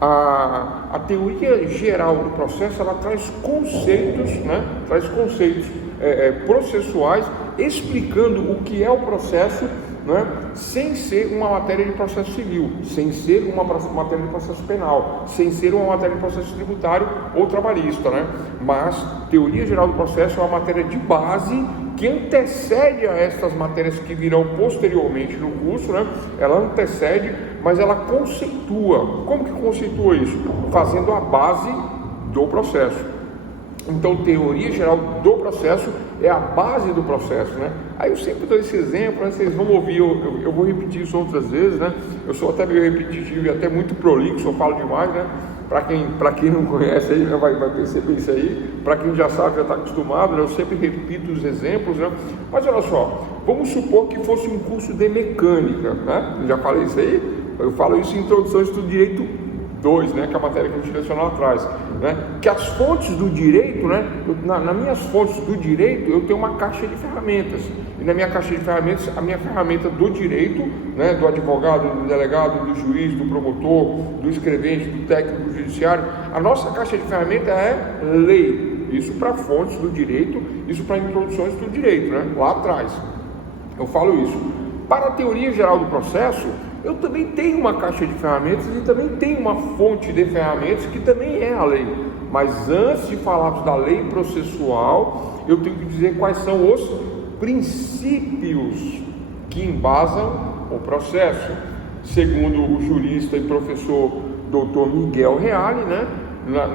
A teoria geral do processo, ela traz conceitos, né? Traz conceitos processuais, explicando o que é o processo, né? Sem ser uma matéria de processo civil, sem ser uma matéria de processo penal, sem ser uma matéria de processo tributário ou trabalhista, né? Mas teoria geral do processo é uma matéria de base que antecede a estas matérias que virão posteriormente no curso, né? Ela antecede, mas ela conceitua. Como que conceitua isso? Fazendo a base do processo. Então, teoria geral do processo é a base do processo, né? Aí eu sempre dou esse exemplo, né? Vocês vão ouvir, eu vou repetir isso outras vezes, né? Eu sou até meio repetitivo e até muito prolixo, eu falo demais, né? Para quem não conhece aí, né, vai perceber isso aí. Para quem já sabe, já está acostumado, né? Eu sempre repito os exemplos, né? Mas olha só, vamos supor que fosse um curso de mecânica, né? Eu já falei isso aí, eu falo isso em Introdução ao Estudo de Direito 2, né, que é a matéria que a gente lecionou atrás, né, que as fontes do direito, né, nas minhas fontes do direito, eu tenho uma caixa de ferramentas, e na minha caixa de ferramentas, a minha ferramenta do direito, né, do advogado, do delegado, do juiz, do promotor, do escrevente, do técnico do judiciário, a nossa caixa de ferramentas é lei, isso para fontes do direito, isso para introduções do direito, né, lá atrás, eu falo isso. Para a teoria geral do processo, eu também tenho uma caixa de ferramentas e também tenho uma fonte de ferramentas que também é a lei. Mas antes de falarmos da lei processual, eu tenho que dizer quais são os princípios que embasam o processo. Segundo o jurista e professor Dr. Miguel Reale, né,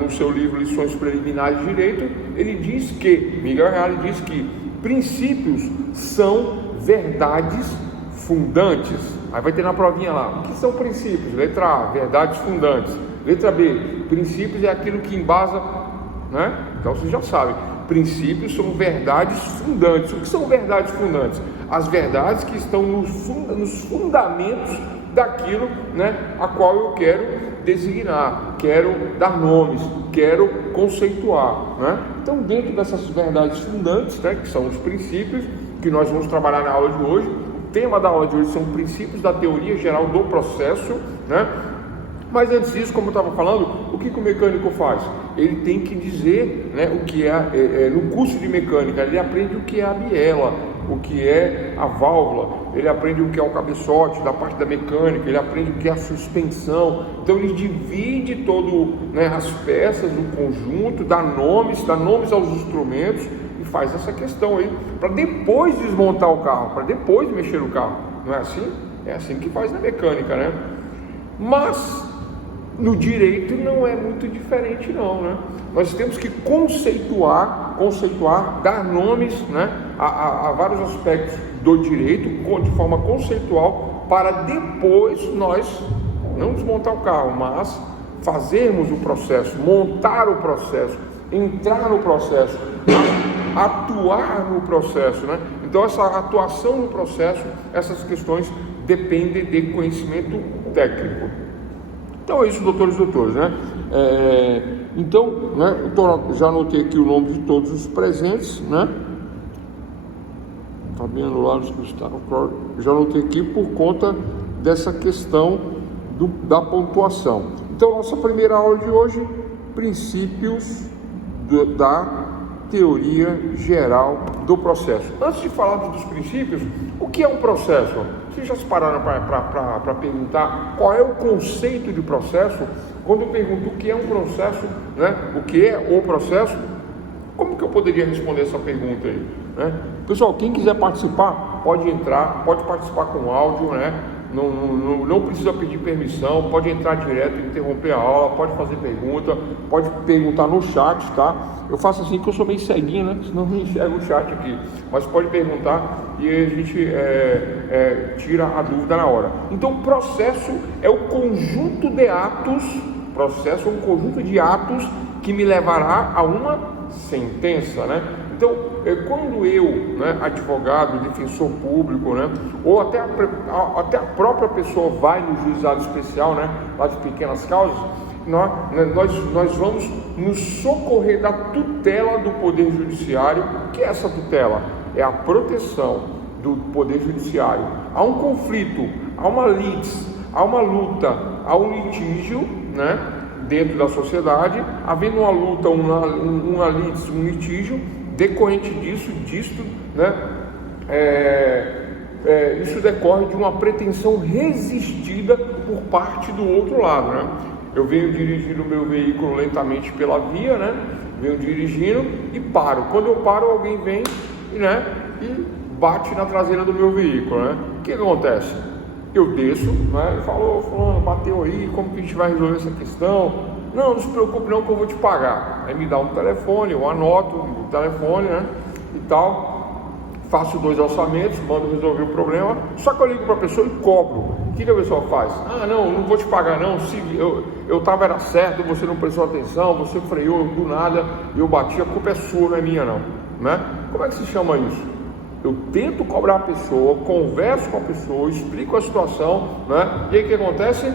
no seu livro Lições Preliminares de Direito, Miguel Reale diz que princípios são verdades fundantes. Aí vai ter na provinha lá, o que são princípios? Letra A, verdades fundantes. Letra B, princípios é aquilo que embasa, né? Então você já sabe, princípios são verdades fundantes. O que são verdades fundantes? As verdades que estão nos fundamentos daquilo, né, a qual eu quero designar, quero dar nomes, quero conceituar, né? Então, dentro dessas verdades fundantes, né, que são os princípios, que nós vamos trabalhar na aula de hoje, o tema da aula de hoje são princípios da teoria geral do processo, né? Mas antes disso, como eu estava falando, o que o mecânico faz? Ele tem que dizer, né, o que no curso de mecânica, ele aprende o que é a biela, o que é a válvula, ele aprende o que é o cabeçote da parte da mecânica, ele aprende o que é a suspensão. Então ele divide né, as peças do conjunto, dá nomes aos instrumentos e faz essa questão aí, para depois desmontar o carro, para depois mexer no carro. Não é assim? É assim que faz na mecânica, né? Mas no direito não é muito diferente não, né? Nós temos que conceituar, dar nomes, né, a vários aspectos do direito de forma conceitual, para depois nós não desmontar o carro, mas fazermos o processo, montar o processo, entrar no processo, atuar no processo, né? Então essa atuação no processo, essas questões dependem de conhecimento técnico. Então é isso, doutores e doutores, né? Então, né, já anotei aqui o nome de todos os presentes, né? Fabiano Laros, Gustavo, já anotei aqui por conta dessa questão da pontuação. Então, nossa primeira aula de hoje, princípios da teoria geral do processo. Antes de falarmos dos princípios, o que é um processo? Vocês já se pararam para perguntar qual é o conceito de processo? Quando eu pergunto o que é um processo, né? O que é o processo? Como que eu poderia responder essa pergunta aí, né? Pessoal, quem quiser participar, pode entrar, pode participar com áudio, né? Não precisa pedir permissão, pode entrar direto, interromper a aula, pode fazer pergunta, pode perguntar no chat, tá? Eu faço assim que eu sou meio ceguinho, né? Senão não enxergo o chat aqui, mas pode perguntar e a gente tira a dúvida na hora. Então, processo é o conjunto de atos, que me levará a uma sentença, né? Então, quando eu, né, advogado, defensor público, né, ou até a própria pessoa vai no juizado especial, né, lá de pequenas causas, nós vamos nos socorrer da tutela do Poder Judiciário. O que é essa tutela? É a proteção do Poder Judiciário. Há um conflito, há uma lides, há uma luta, há um litígio, né, dentro da sociedade, havendo uma luta, um litígio decorrente disso, né, isso decorre de uma pretensão resistida por parte do outro lado, né? Eu venho dirigindo o meu veículo lentamente pela via, né? Venho dirigindo e paro. Quando eu paro, alguém vem, né, e bate na traseira do meu veículo, né? O que acontece? Eu desço, né, e falo: fulano, bateu aí, como que a gente vai resolver essa questão? Não se preocupe não, que eu vou te pagar. Aí me dá um telefone, eu anoto o telefone, né, e tal. Faço 2 orçamentos, mando resolver o problema. Só que eu ligo para a pessoa e cobro. O que a pessoa faz? Não vou te pagar não. Se eu estava era certo, você não prestou atenção, você freou do nada e eu bati, a culpa é sua, não é minha não, né? Como é que se chama isso? Eu tento cobrar a pessoa, converso com a pessoa, explico a situação, né? E aí o que acontece?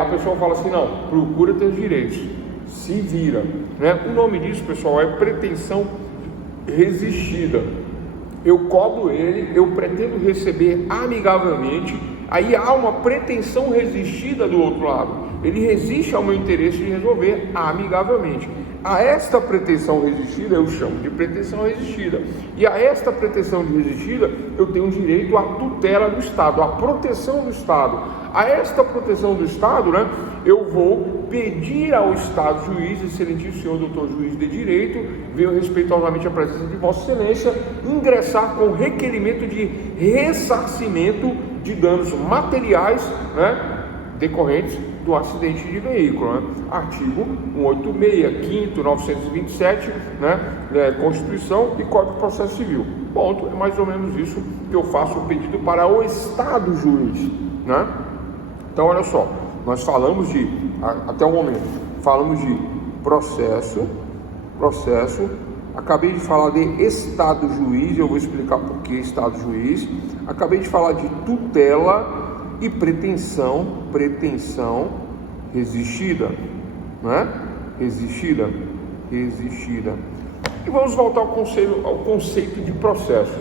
A pessoa fala assim: não, procura teus direitos, se vira, né? O nome disso, pessoal, é pretensão resistida. Eu cobro ele, eu pretendo receber amigavelmente, aí há uma pretensão resistida do outro lado. Ele resiste ao meu interesse de resolver amigavelmente. A esta pretensão resistida eu chamo de pretensão resistida. E a esta pretensão resistida eu tenho direito à tutela do Estado, à proteção do Estado. A esta proteção do Estado, né, eu vou pedir ao Estado juiz, excelentíssimo senhor doutor juiz de direito, venho respeitosamente à presença de Vossa Excelência, ingressar com requerimento de ressarcimento de danos materiais, né, decorrentes do acidente de veículo, né? Artigo 186, 5º, 927, né? Constituição e Código de Processo Civil. Ponto. É mais ou menos isso que eu faço o pedido para o Estado juiz, né? Então, olha só, nós falamos até o momento, falamos de processo, acabei de falar de Estado juiz, eu vou explicar por que Estado juiz, acabei de falar de tutela e pretensão resistida, né? Resistida. E vamos voltar ao conceito de processo.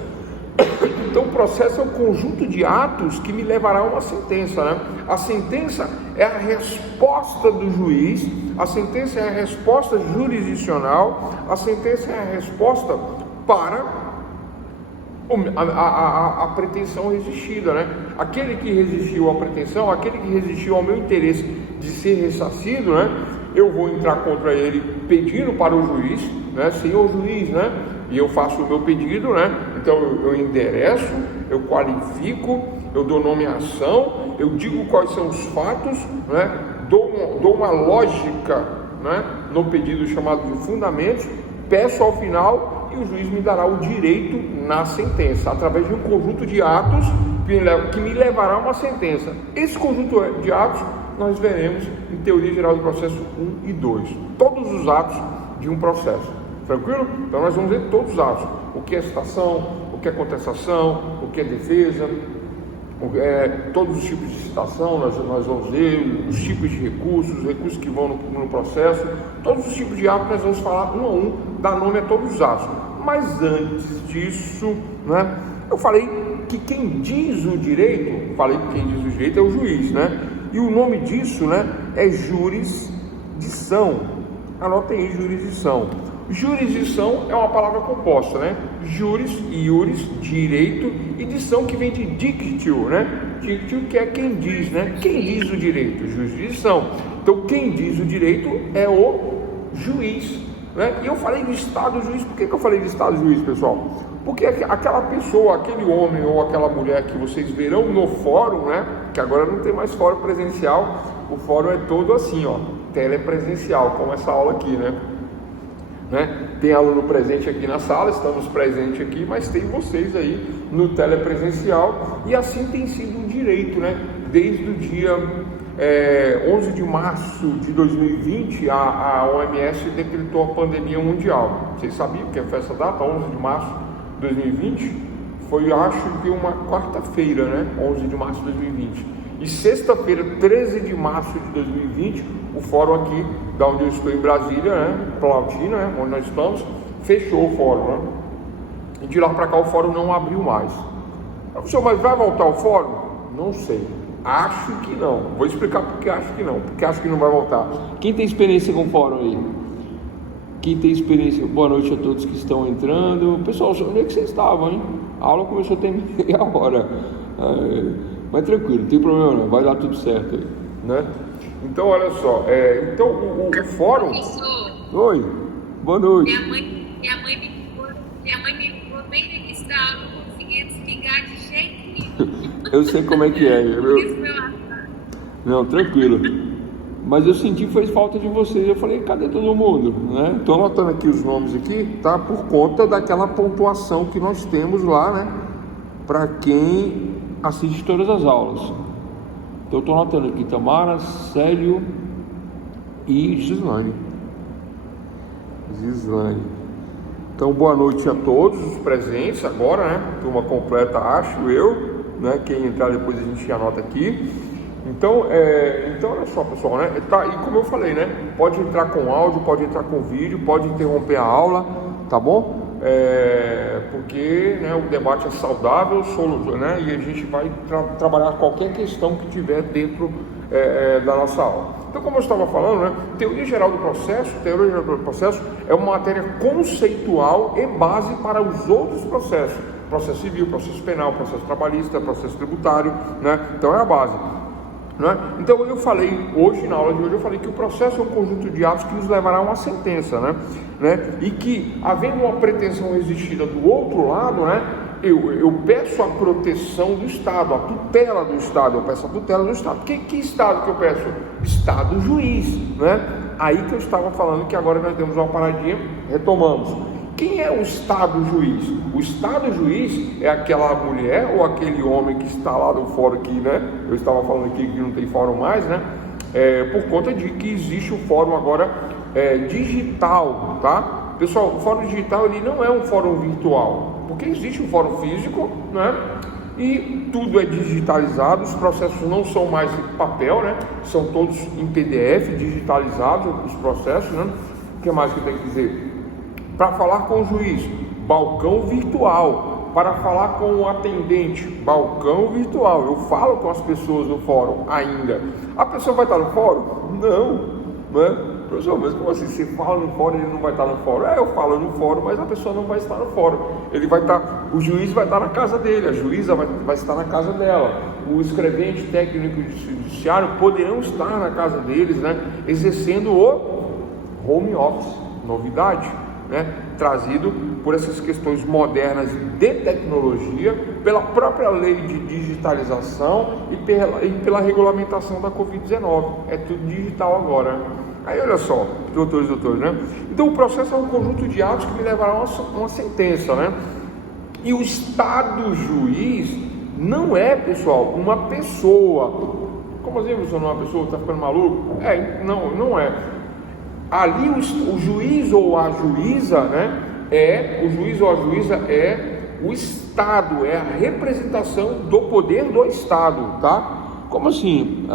Então, o processo é um conjunto de atos que me levará a uma sentença, né? A sentença é a resposta do juiz, a sentença é a resposta jurisdicional, a sentença é a resposta para a pretensão resistida, né? Aquele que resistiu à pretensão, aquele que resistiu ao meu interesse de ser ressarcido, né? Eu vou entrar contra ele pedindo para o juiz, né? Senhor juiz, né? E eu faço o meu pedido, né? Então eu endereço, eu qualifico, eu dou nome à ação, eu digo quais são os fatos, né? Dou uma lógica, né, no pedido chamado de fundamentos, peço ao final e o juiz me dará o direito na sentença, através de um conjunto de atos que me levará a uma sentença. Esse conjunto de atos nós veremos em Teoria Geral do Processo 1 e 2. Todos os atos de um processo. Tranquilo? Então nós vamos ver todos os atos. O que é citação, o que é contestação, o que é defesa, todos os tipos de citação, nós vamos ver os tipos de recursos, os recursos que vão no processo, todos os tipos de atos nós vamos falar um a um, dar nome a todos os atos. Mas antes disso, né, eu falei que quem diz o direito, é o juiz, né? E o nome disso, né, é jurisdição. Anotem aí, jurisdição. Jurisdição é uma palavra composta, né? Juris, iuris, direito, e dição que vem de dictio, né? Dictio, que é quem diz, né? Quem diz o direito? Jurisdição. Então, quem diz o direito é o juiz, né? E eu falei de Estado juiz. Por que eu falei de Estado juiz, pessoal? Porque aquela pessoa, aquele homem ou aquela mulher que vocês verão no fórum, né? Que agora não tem mais fórum presencial, o fórum é todo assim, ó, telepresencial, como essa aula aqui, né? Tem aluno presente aqui na sala, estamos presentes aqui, mas tem vocês aí no telepresencial, e assim tem sido um direito, né? Desde o dia 11 de março de 2020, a OMS decretou a pandemia mundial. Vocês sabiam que foi essa data, 11 de março de 2020? Foi, acho que uma quarta-feira, né? 11 de março de 2020. E sexta-feira, 13 de março de 2020, o fórum aqui, da onde eu estou em Brasília, né, Planaltina, né, onde nós estamos, fechou o fórum, né? E de lá para cá o fórum não abriu mais. Professor, mas vai voltar o fórum? Não sei. Acho que não. Vou explicar porque acho que não. Porque acho que não vai voltar. Quem tem experiência com o fórum aí? Quem tem experiência? Boa noite a todos que estão entrando. Pessoal, onde é que vocês estavam, hein? A aula começou a ter meia hora. Mas tranquilo, não tem problema não. Vai dar tudo certo aí, né? Então, olha só. Então, o fórum... Professor, Oi, boa noite. minha mãe me ligou bem no início da aula, não conseguia desligar de jeito nenhum. Eu sei como é que é. Isso foi uma... Não, tranquilo. Mas eu senti que fez falta de vocês. Eu falei, cadê todo mundo? Né? Estou anotando aqui os nomes aqui, tá? Por conta daquela pontuação que nós temos lá, né? Para quem Assiste todas as aulas. Então eu estou anotando aqui Tamara, Célio e Gislaine. Então, boa noite a todos os presentes agora, né? Turma completa, acho eu, né? Quem entrar depois a gente anota aqui. Então, olha só, pessoal, né? Tá, e como eu falei, né? Pode entrar com áudio, pode entrar com vídeo, pode interromper a aula, tá bom? Porque, né, o debate é saudável, né? E a gente vai trabalhar qualquer questão que tiver dentro da nossa aula. Então, como eu estava falando, né? Teoria geral do processo é uma matéria conceitual e base para os outros processos: processo civil, processo penal, processo trabalhista, processo tributário, né? Então é a base. Né? Então eu falei hoje, na aula de hoje, eu falei que o processo é um conjunto de atos que nos levará a uma sentença, né? E que, havendo uma pretensão exigida do outro lado, né? Eu peço a proteção do Estado, a tutela do Estado, eu peço a tutela do Estado. Que Estado que eu peço? Estado juiz, né? Aí que eu estava falando que agora nós temos uma paradinha, retomamos. Quem é o Estado juiz? O Estado juiz é aquela mulher ou aquele homem que está lá no fórum aqui, né? Eu estava falando aqui que não tem fórum mais, né? Por conta de que existe o fórum agora digital, tá? Pessoal, o fórum digital ele não é um fórum virtual, porque existe um fórum físico, né? E tudo é digitalizado, os processos não são mais em papel, né? São todos em PDF, digitalizados os processos, né? O que mais que tem que dizer? Para falar com o juiz, balcão virtual. Para falar com o atendente, balcão virtual. Eu falo com as pessoas no fórum ainda. A pessoa vai estar no fórum? Não, né? Professor, mas como assim? Você fala no fórum e ele não vai estar no fórum? Eu falo no fórum, mas a pessoa não vai estar no fórum. Ele vai estar, o juiz vai estar na casa dele, a juíza vai estar na casa dela. O escrevente técnico judiciário poderão estar na casa deles, né? Exercendo o home office, novidade. Né, trazido por essas questões modernas de tecnologia, pela própria lei de digitalização e pela regulamentação da Covid-19. É tudo digital agora. Aí olha só, doutores, né? Então o processo é um conjunto de atos que me levará a uma sentença, né? E o Estado juiz não é, pessoal, uma pessoa. Como assim, professor, não é uma pessoa? Está ficando maluco? Não é. Ali o juiz ou a juíza, né? O juiz ou a juíza é o Estado, é a representação do poder do Estado, tá? Como assim?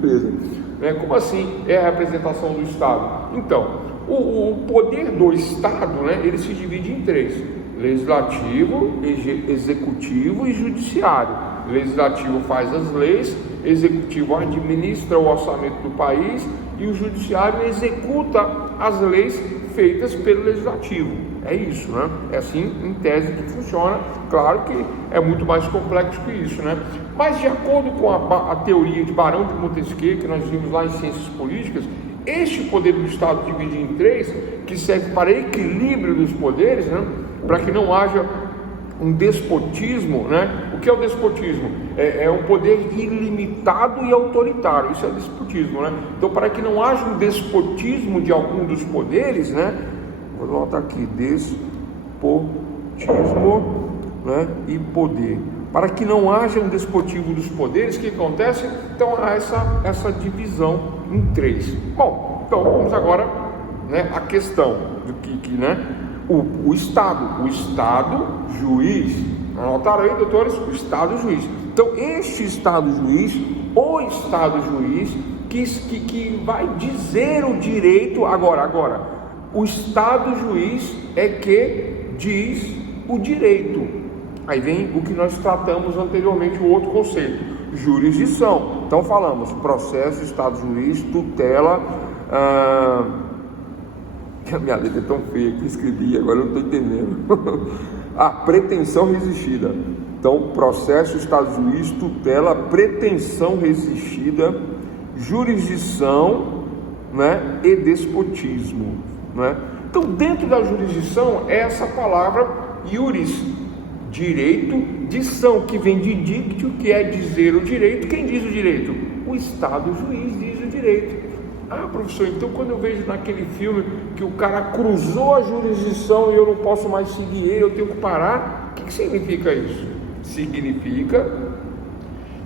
Beleza. Como assim é a representação do Estado? Então, o poder do Estado, né? Ele se divide em três: legislativo, executivo e judiciário. Legislativo faz as leis, executivo administra o orçamento do país e o judiciário executa as leis feitas pelo legislativo. É isso, né? É assim, em tese, que funciona. Claro que é muito mais complexo que isso, né? Mas de acordo com a teoria de Barão de Montesquieu, que nós vimos lá em Ciências Políticas, este poder do Estado dividido em três, que serve para equilíbrio dos poderes, né? Para que não haja um despotismo, né? O que é o despotismo? É um poder ilimitado e autoritário. Isso é despotismo, né? Então, para que não haja um despotismo de algum dos poderes, né? Vou botar aqui: despotismo, né? E poder. Para que não haja um despotismo dos poderes, o que acontece? Então, há essa divisão em três. Bom, então vamos agora, né, a questão do que né? O Estado juiz. Anotaram aí, doutores? O Estado juiz. Então, este Estado juiz, o Estado juiz, que vai dizer o direito. Agora, o Estado juiz é que diz o direito. Aí vem o que nós tratamos anteriormente, o outro conceito. jurisdição. Então falamos processo, estado juiz, tutela. A minha letra é tão feia que eu escrevi, agora eu não estou entendendo. A pretensão resistida. Então, processo, estado juiz, tutela, pretensão resistida, jurisdição, né, e despotismo, né? Então, dentro da jurisdição é essa palavra iuris, direito, dição, que vem de dictio, que é dizer o direito. Quem diz o direito? O estado juiz diz o direito. Ah, professor, então quando eu vejo naquele filme que o cara cruzou a jurisdição e eu não posso mais seguir ele, eu tenho que parar, o que significa isso? Significa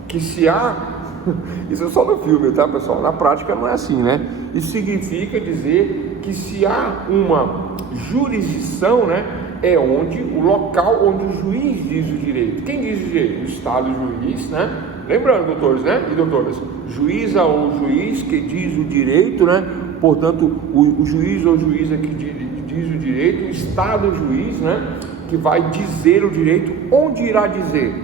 que se há, isso é só no filme, tá, pessoal? Na prática não é assim, né? Isso significa dizer que se há uma jurisdição, né, é onde o local onde o juiz diz o direito. Quem diz o direito? O estado juiz, né? Lembrando, doutores, né, e doutoras, juíza ou juiz que diz o direito, né? Portanto, o juiz ou juíza que diz o direito, o estado juiz, né, que vai dizer o direito. Onde irá dizer?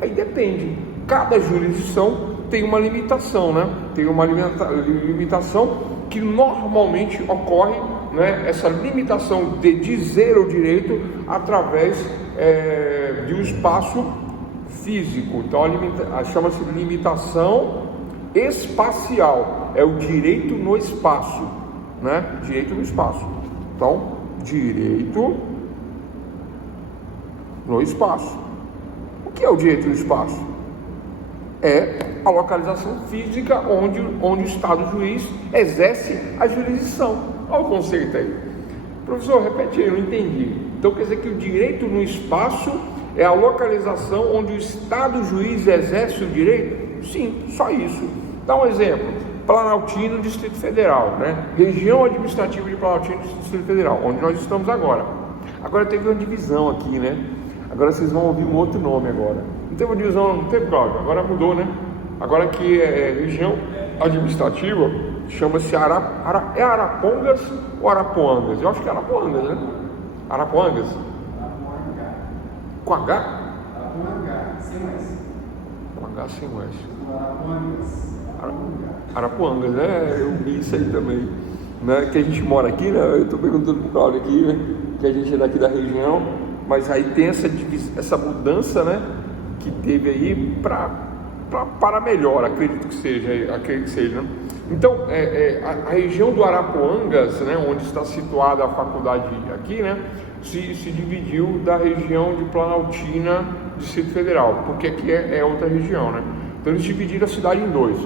Aí depende. Cada jurisdição tem uma limitação, né? Tem uma limitação que normalmente ocorre, né? Essa limitação de dizer o direito através de um espaço físico. Então chama-se limitação espacial, é o direito no espaço, né? Direito no espaço. Então, direito no espaço. O que é o direito no espaço? É a localização física onde o estado juiz exerce a jurisdição. Olha o conceito aí. Professor, repete aí, eu não entendi. Então quer dizer que o direito no espaço é a localização onde o estado juiz exerce o direito? Sim, só isso. Dá um exemplo: Planaltino, Distrito Federal, né? Região administrativa de Planaltino, Distrito Federal, onde nós estamos agora. Agora teve uma divisão aqui, né? Agora vocês vão ouvir um outro nome agora. Não teve uma divisão, não teve, Cláudio, agora mudou, né? Agora aqui é região administrativa, chama-se Arapongas ou Arapuangas? Eu acho que é Arapuangas, né? Arapuangas? Com H? Arapuanga, sem mais. Com H sem mais. Arapuangas, né? Eu vi isso aí também, né? Que a gente mora aqui, né? Eu estou perguntando pro Cláudio aqui, né? Que a gente é daqui da região, mas aí tem essa mudança, né? Que teve aí para melhor, acredito que seja, né? Então, a região do Arapuangas, né? Onde está situada a faculdade aqui, né? Se dividiu da região de Planaltina, Distrito Federal, porque aqui é outra região, né? Então eles dividiram a cidade em dois.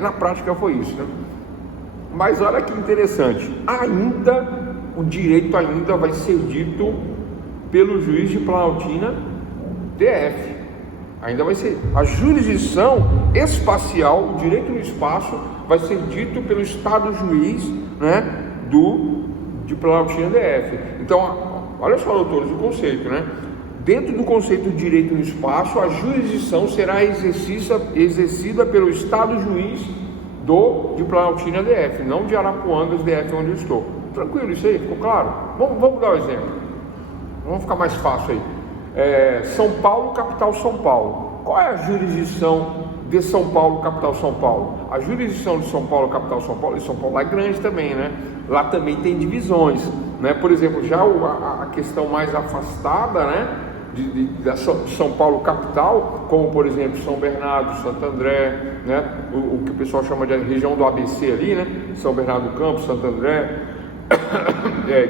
Na prática foi isso, né? Mas olha que interessante, o direito ainda vai ser dito pelo juiz de Planaltina DF. Ainda vai ser. A jurisdição espacial, o direito no espaço, vai ser dito pelo estado juiz, né? De Planaltina DF. Então, olha só, doutores, o conceito, né? Dentro do conceito de direito no espaço, a jurisdição será exercida pelo estado juiz de Planaltina DF, não de Arapuangas DF, onde eu estou. Tranquilo isso aí? Ficou claro? Vamos dar um exemplo. Vamos ficar mais fácil aí. São Paulo, capital São Paulo. Qual é a jurisdição de São Paulo, capital São Paulo? A jurisdição de São Paulo, capital São Paulo, e São Paulo é grande também, né? Lá também tem divisões, né? Por exemplo, já a questão mais afastada, né? Da São Paulo capital, como por exemplo São Bernardo, Santo André, né? O que o pessoal chama de região do ABC ali, né? São Bernardo do Campo, Santo André,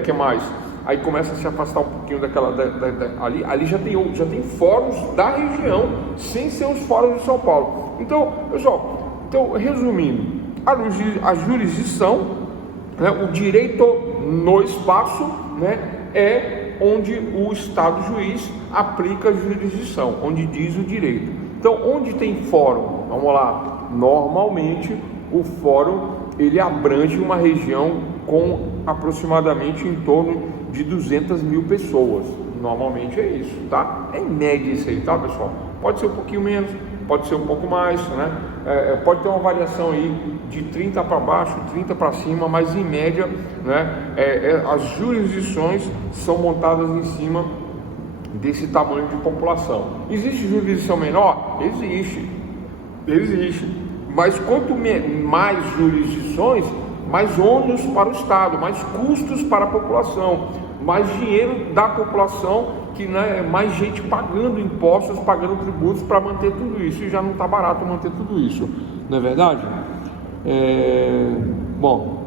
que mais? Aí começa a se afastar um pouquinho daquela ali já tem fóruns da região, sem ser os fóruns de São Paulo. Então, pessoal, resumindo, a jurisdição, né, o direito no espaço, né, é onde o estado juiz aplica a jurisdição, onde diz o direito. Então, onde tem fórum? Vamos lá. Normalmente, o fórum ele abrange uma região com aproximadamente em torno de 200 mil pessoas. Normalmente é isso, tá? É em média isso aí, tá, pessoal? Pode ser um pouquinho menos, pode ser um pouco mais, né? Pode ter uma variação aí de 30 para baixo, 30 para cima, mas em média, né? As jurisdições são montadas em cima desse tamanho de população. Existe jurisdição menor? Existe. Existe. Mas quanto mais jurisdições, mais ônus para o Estado, mais custos para a população, mais dinheiro da população, que né, mais gente pagando impostos, pagando tributos para manter tudo isso. E já não está barato manter tudo isso, não é verdade? Bom,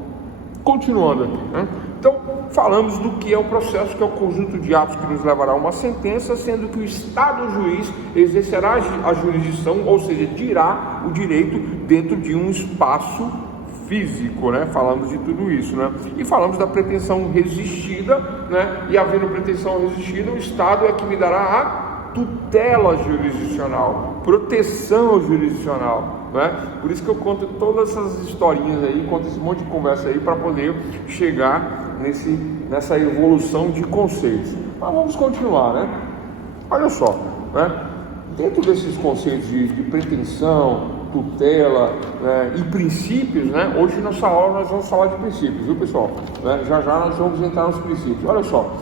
continuando aqui, né? Então, falamos do que é o processo, que é o conjunto de atos que nos levará a uma sentença, sendo que o Estado juiz exercerá a jurisdição, ou seja, dirá o direito dentro de um espaço físico, né? Falamos de tudo isso, né? E falamos da pretensão resistida, né? E havendo pretensão resistida, o Estado é que me dará a tutela jurisdicional, proteção jurisdicional, né? Por isso que eu conto todas essas historinhas aí, conto esse monte de conversa aí para poder chegar nessa evolução de conceitos. Mas vamos continuar, né? Olha só, né? Dentro desses conceitos de pretensão, tutela, né, e princípios, né? Hoje nessa aula nós vamos falar de princípios, viu, pessoal? Né? Já nós vamos entrar nos princípios. Olha só,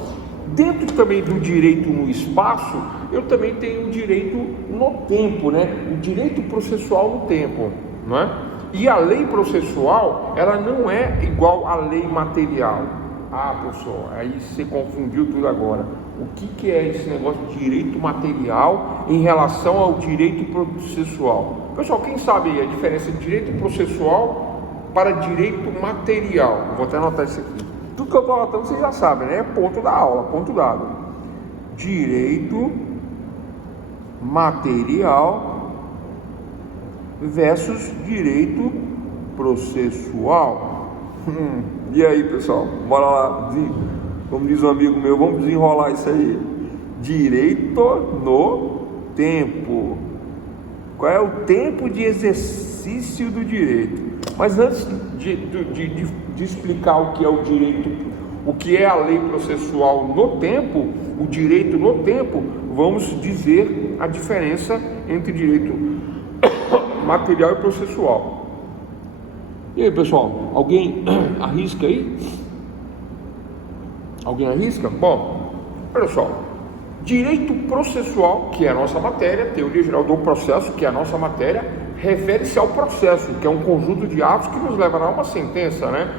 dentro também do direito no espaço, eu também tenho o direito no tempo, né? O direito processual no tempo, não é? E a lei processual, ela não é igual à lei material. Ah, professor, aí você confundiu tudo agora. O que é esse negócio de direito material em relação ao direito processual? Pessoal, quem sabe aí a diferença de direito processual para direito material? Vou até anotar isso aqui. Tudo que eu estou anotando vocês já sabem, né? É ponto da aula, ponto dado. Direito material versus direito processual. E aí, pessoal, bora lá, como diz um amigo meu, vamos desenrolar isso aí. Direito no tempo. Qual é o tempo de exercício do direito? Mas antes de explicar o que é o direito, o que é a lei processual no tempo, o direito no tempo, vamos dizer a diferença entre direito material e processual. E aí, pessoal, alguém arrisca aí? Alguém arrisca? Bom, olha só, direito processual, que é a nossa matéria, teoria geral do processo, que é a nossa matéria, refere-se ao processo, que é um conjunto de atos que nos levará a uma sentença, né?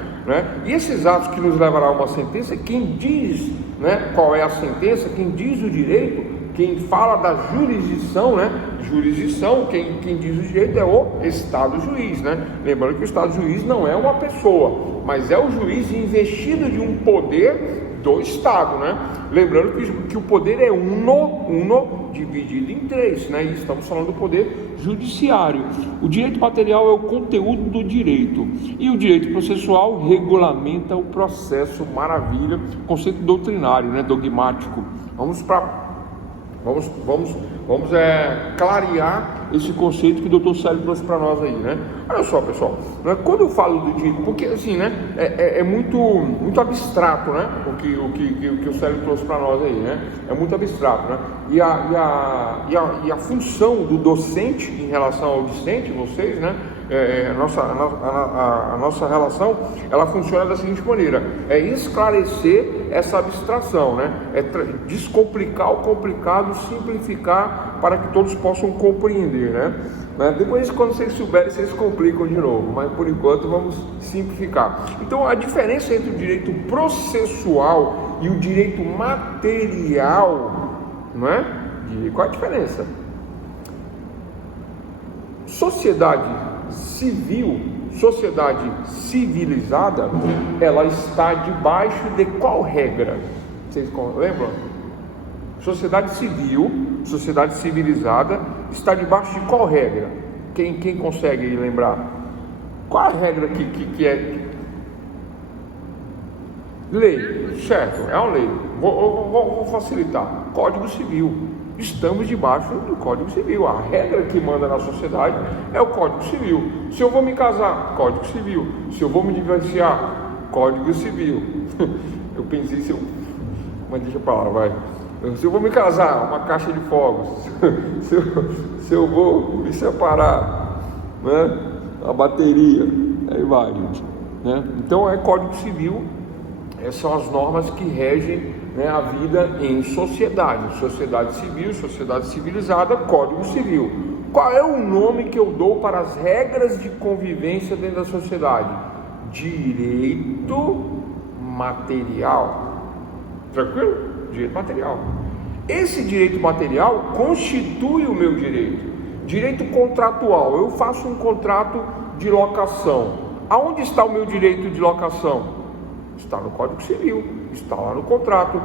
E esses atos que nos levará a uma sentença, quem diz, né, qual é a sentença, quem diz o direito, quem fala da jurisdição, né? Jurisdição, quem diz o direito é o Estado juiz, né? Lembrando que o Estado juiz não é uma pessoa, mas é o juiz investido de um poder do Estado, né? Lembrando que o poder é uno dividido em três, né? E estamos falando do poder judiciário. O direito material é o conteúdo do direito e o direito processual regulamenta o processo. Maravilha, conceito doutrinário, né? Dogmático. Vamos clarear esse conceito que o Dr. Célio trouxe para nós aí, né? Olha só, pessoal, né? Quando eu falo do direito, porque assim, né? É muito abstrato, né? O que o Célio trouxe para nós aí, né? É muito abstrato, né? E a função do docente em relação ao discente, vocês, né? A nossa relação, ela funciona da seguinte maneira: é esclarecer essa abstração, né? É descomplicar o complicado, simplificar para que todos possam compreender, né? Depois, quando vocês souberem, vocês complicam de novo, mas por enquanto vamos simplificar. Então, a diferença entre o direito processual e o direito material, não é? Qual a diferença? Sociedade civil, sociedade civilizada, ela está debaixo de qual regra? Vocês lembram? Sociedade civil, sociedade civilizada, está debaixo de qual regra? Quem consegue lembrar? Qual a regra que é? Lei, certo, é uma lei. Vou facilitar. Código Civil. Estamos debaixo do Código Civil. A regra que manda na sociedade é o Código Civil. Se eu vou me casar, Código Civil. Se eu vou me divorciar, Código Civil. Eu pensei mas deixa pra lá, vai. Se eu vou me casar, uma caixa de fogos. Se eu vou me separar, né? A bateria. Aí vai, gente. Né? Então é Código Civil. Essas são as normas que regem, né, a vida em sociedade civil, sociedade civilizada, Código Civil. Qual é o nome que eu dou para as regras de convivência dentro da sociedade? Direito material. Tranquilo? Direito material. Esse direito material constitui o meu direito. Direito contratual. Eu faço um contrato de locação. Aonde está o meu direito de locação? Está no Código Civil, está lá no contrato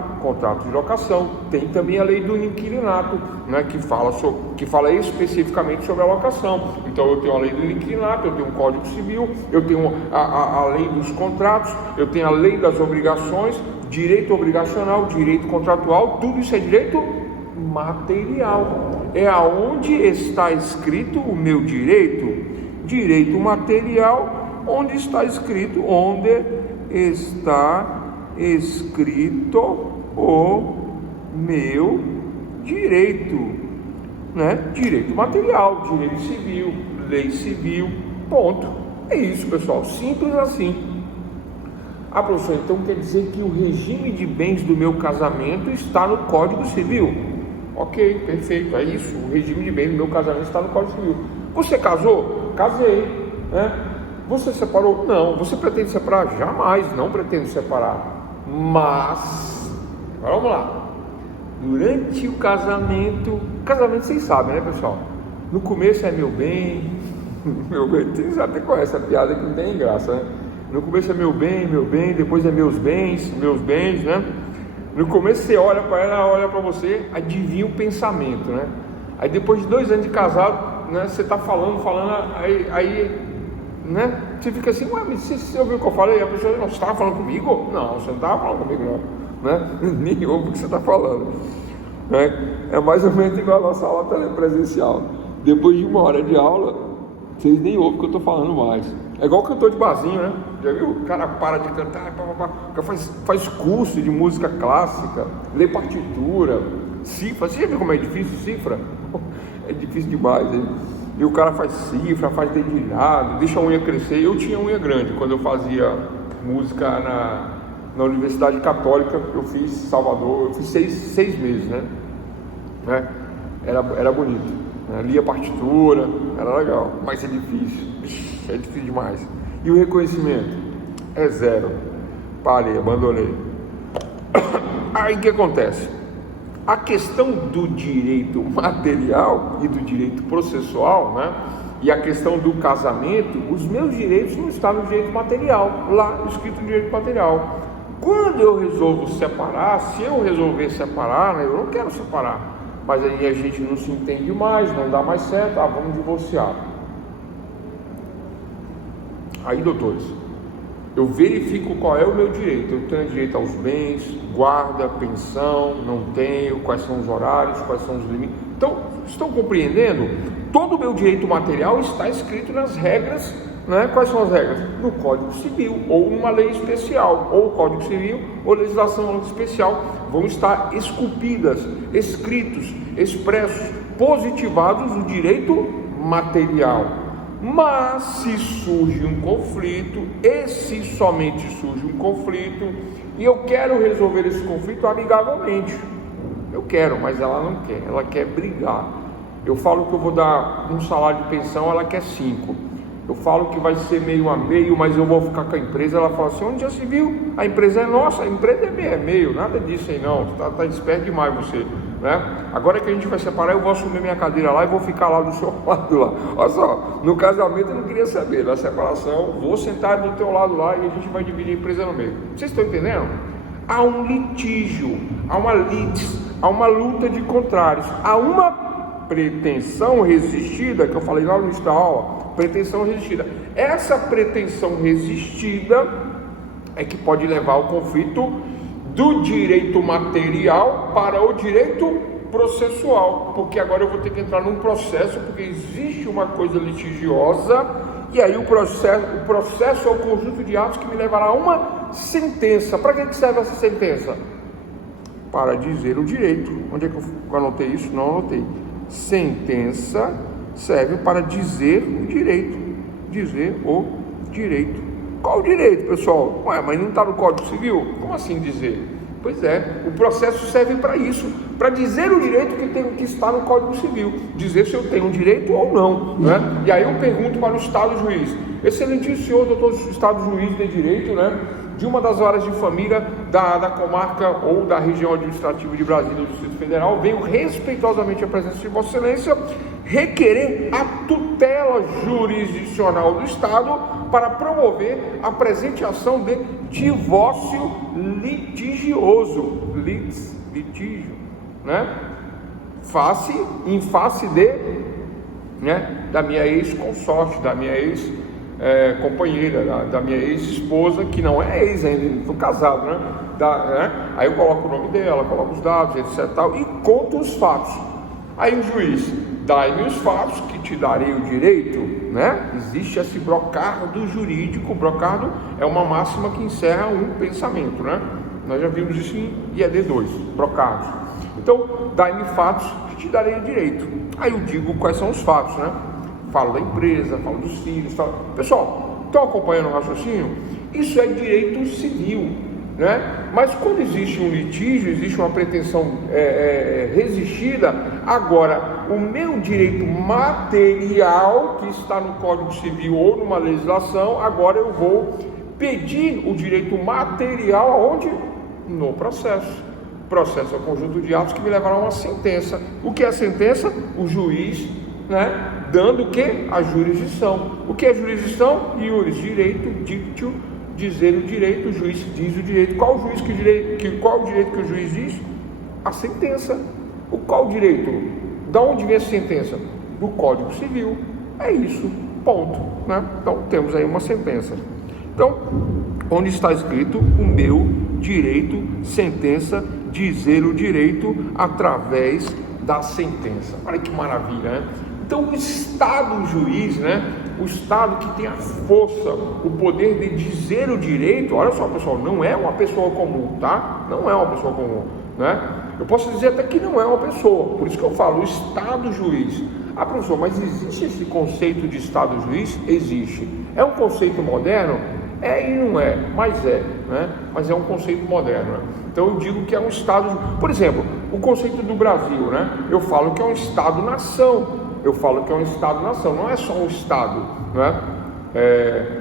de locação. Tem também a lei do inquilinato, né, que fala especificamente sobre a locação. Então eu tenho a lei do inquilinato, eu tenho um Código Civil, eu tenho a lei dos contratos, eu tenho a lei das obrigações, direito obrigacional, direito contratual, tudo isso é direito material. É aonde está escrito o meu direito. Direito material, onde está escrito o meu direito, né? Direito material, direito civil, lei civil, ponto. É isso, pessoal, simples assim. Ah, professor, então quer dizer que o regime de bens do meu casamento está no Código Civil? Ok, perfeito, é isso, o regime de bens do meu casamento está no Código Civil. Você casou? Casei, né? Você separou? Não. Você pretende separar? Jamais, não pretendo separar. Mas, agora vamos lá. Durante o casamento vocês sabem, né, pessoal? No começo é meu bem, meu bem. Vocês até conhecem a piada que não tem graça, né? No começo é meu bem, depois é meus bens, né? No começo você olha para ela, olha para você, adivinha o pensamento, né? Aí depois de 2 anos de casado, né, você está falando, aí né? Você fica assim, ué, mas você ouviu o que eu falei? A pessoa, não, você estava falando comigo? Não, você não estava falando comigo, não, né? Nem ouve o que você está falando, né? É mais ou menos igual a nossa aula telepresencial. Depois de 1 hora de aula, vocês nem ouvem o que eu estou falando mais. É igual cantor de barzinho, né? Já viu? O cara para de cantar, o cara faz curso de música clássica, lê partitura, cifra. Você já viu como é difícil cifra? É difícil demais, hein? E o cara faz cifra, faz dedilhado, deixa a unha crescer. Eu tinha unha grande quando eu fazia música na Universidade Católica. Eu fiz em Salvador, eu fiz 6 meses, né? Era bonito, né? Lia partitura, era legal, mas é difícil. É difícil demais. E o reconhecimento? É 0. Parei, abandonei. Aí o que acontece? A questão do direito material e do direito processual, né? E a questão do casamento, os meus direitos não estão no direito material, lá escrito no direito material. Quando eu resolvo separar, se eu resolver separar, né, eu não quero separar, mas aí a gente não se entende mais, não dá mais certo, vamos divorciar. Aí, doutores, eu verifico qual é o meu direito. Eu tenho direito aos bens, guarda, pensão, não tenho, quais são os horários, quais são os limites. Então, estão compreendendo? Todo o meu direito material está escrito nas regras, né? Quais são as regras? No Código Civil, ou numa lei especial, ou Código Civil, ou legislação especial, vão estar esculpidas, escritos, expressos, positivados o direito material. Mas se surge um conflito, e se somente surge um conflito, e eu quero resolver esse conflito amigavelmente, eu quero, mas ela não quer, ela quer brigar. Eu falo que eu vou dar um salário de pensão, ela quer 5. Eu falo que vai ser meio a meio, mas eu vou ficar com a empresa. Ela fala assim, onde já se viu? A empresa é nossa, a empresa é meio a meio, nada disso aí não, tá esperto demais você, né? Agora que a gente vai separar, eu vou assumir minha cadeira lá e vou ficar lá do seu lado lá. Olha só, no casamento eu não queria saber, na separação, vou sentar do teu lado lá e a gente vai dividir a empresa no meio. Vocês estão entendendo? Há um litígio, há uma litis, há uma luta de contrários, há uma pretensão resistida, que eu falei lá no início da aula, pretensão resistida. Essa pretensão resistida é que pode levar ao conflito do direito material para o direito processual, porque agora eu vou ter que entrar num processo, porque existe uma coisa litigiosa, e aí o processo é o conjunto de atos que me levará a uma sentença. Para que serve essa sentença? Para dizer o direito. Onde é que eu anotei isso? Não anotei. Sentença serve para dizer o direito. Dizer o direito. Qual o direito, pessoal? Ué, mas não está no Código Civil? Como assim dizer? Pois é, o processo serve para isso, para dizer o direito que está no Código Civil, dizer se eu tenho um direito ou não, né? E aí eu pergunto para o Estado juiz: excelentíssimo senhor doutor Estado juiz de direito, né, de uma das varas de família da comarca ou da região administrativa de Brasília, do Distrito Federal, venho respeitosamente à presença de Vossa Excelência requerer a tutela jurisdicional do Estado para promover a presente ação de divórcio litigioso, litígio, né? Em face de, né, da minha ex-consorte, da minha ex-companheira, da minha ex-esposa, que não é ex ainda, estou casado, né? Aí eu coloco o nome dela, coloco os dados, etc. Tal, e conto os fatos. Aí o juiz: dai-me os fatos que te darei o direito, né? Existe esse brocardo jurídico. Brocardo é uma máxima que encerra um pensamento, né? Nós já vimos isso em IED 2, brocardos. Então, dai-me fatos que te darei o direito. Aí eu digo quais são os fatos, né? Falo da empresa, falo dos filhos, falo... Pessoal, estão acompanhando o raciocínio? Isso é direito civil, né? Mas quando existe um litígio, existe uma pretensão resistida, agora o meu direito material, que está no Código Civil ou numa legislação, agora eu vou pedir o direito material aonde? No processo. Processo é o conjunto de atos que me levará a uma sentença. O que é a sentença? O juiz, né, dando o que? A jurisdição. O que é jurisdição? Iuris, direito, dictio, dizer o direito, o juiz diz o direito. Qual o direito que o juiz diz? A sentença. Qual o direito? Da onde vem a sentença? Do Código Civil. É isso, ponto, né? Então temos aí uma sentença. Então, onde está escrito o meu direito, sentença, dizer o direito através da sentença. Olha que maravilha, né? Então o Estado juiz, né, o Estado que tem a força, o poder de dizer o direito, olha só pessoal, não é uma pessoa comum, tá? Não é uma pessoa comum, né? Eu posso dizer até que não é uma pessoa, por isso que eu falo, o Estado juiz. Ah, professor, mas existe esse conceito de Estado juiz? Existe. É um conceito moderno? É e não é, mas né? Mas é um conceito moderno, né? Então eu digo que é um Estado, por exemplo, o conceito do Brasil, né? Eu falo que é um Estado-nação. Eu falo que é um Estado-nação, não é só um Estado, né?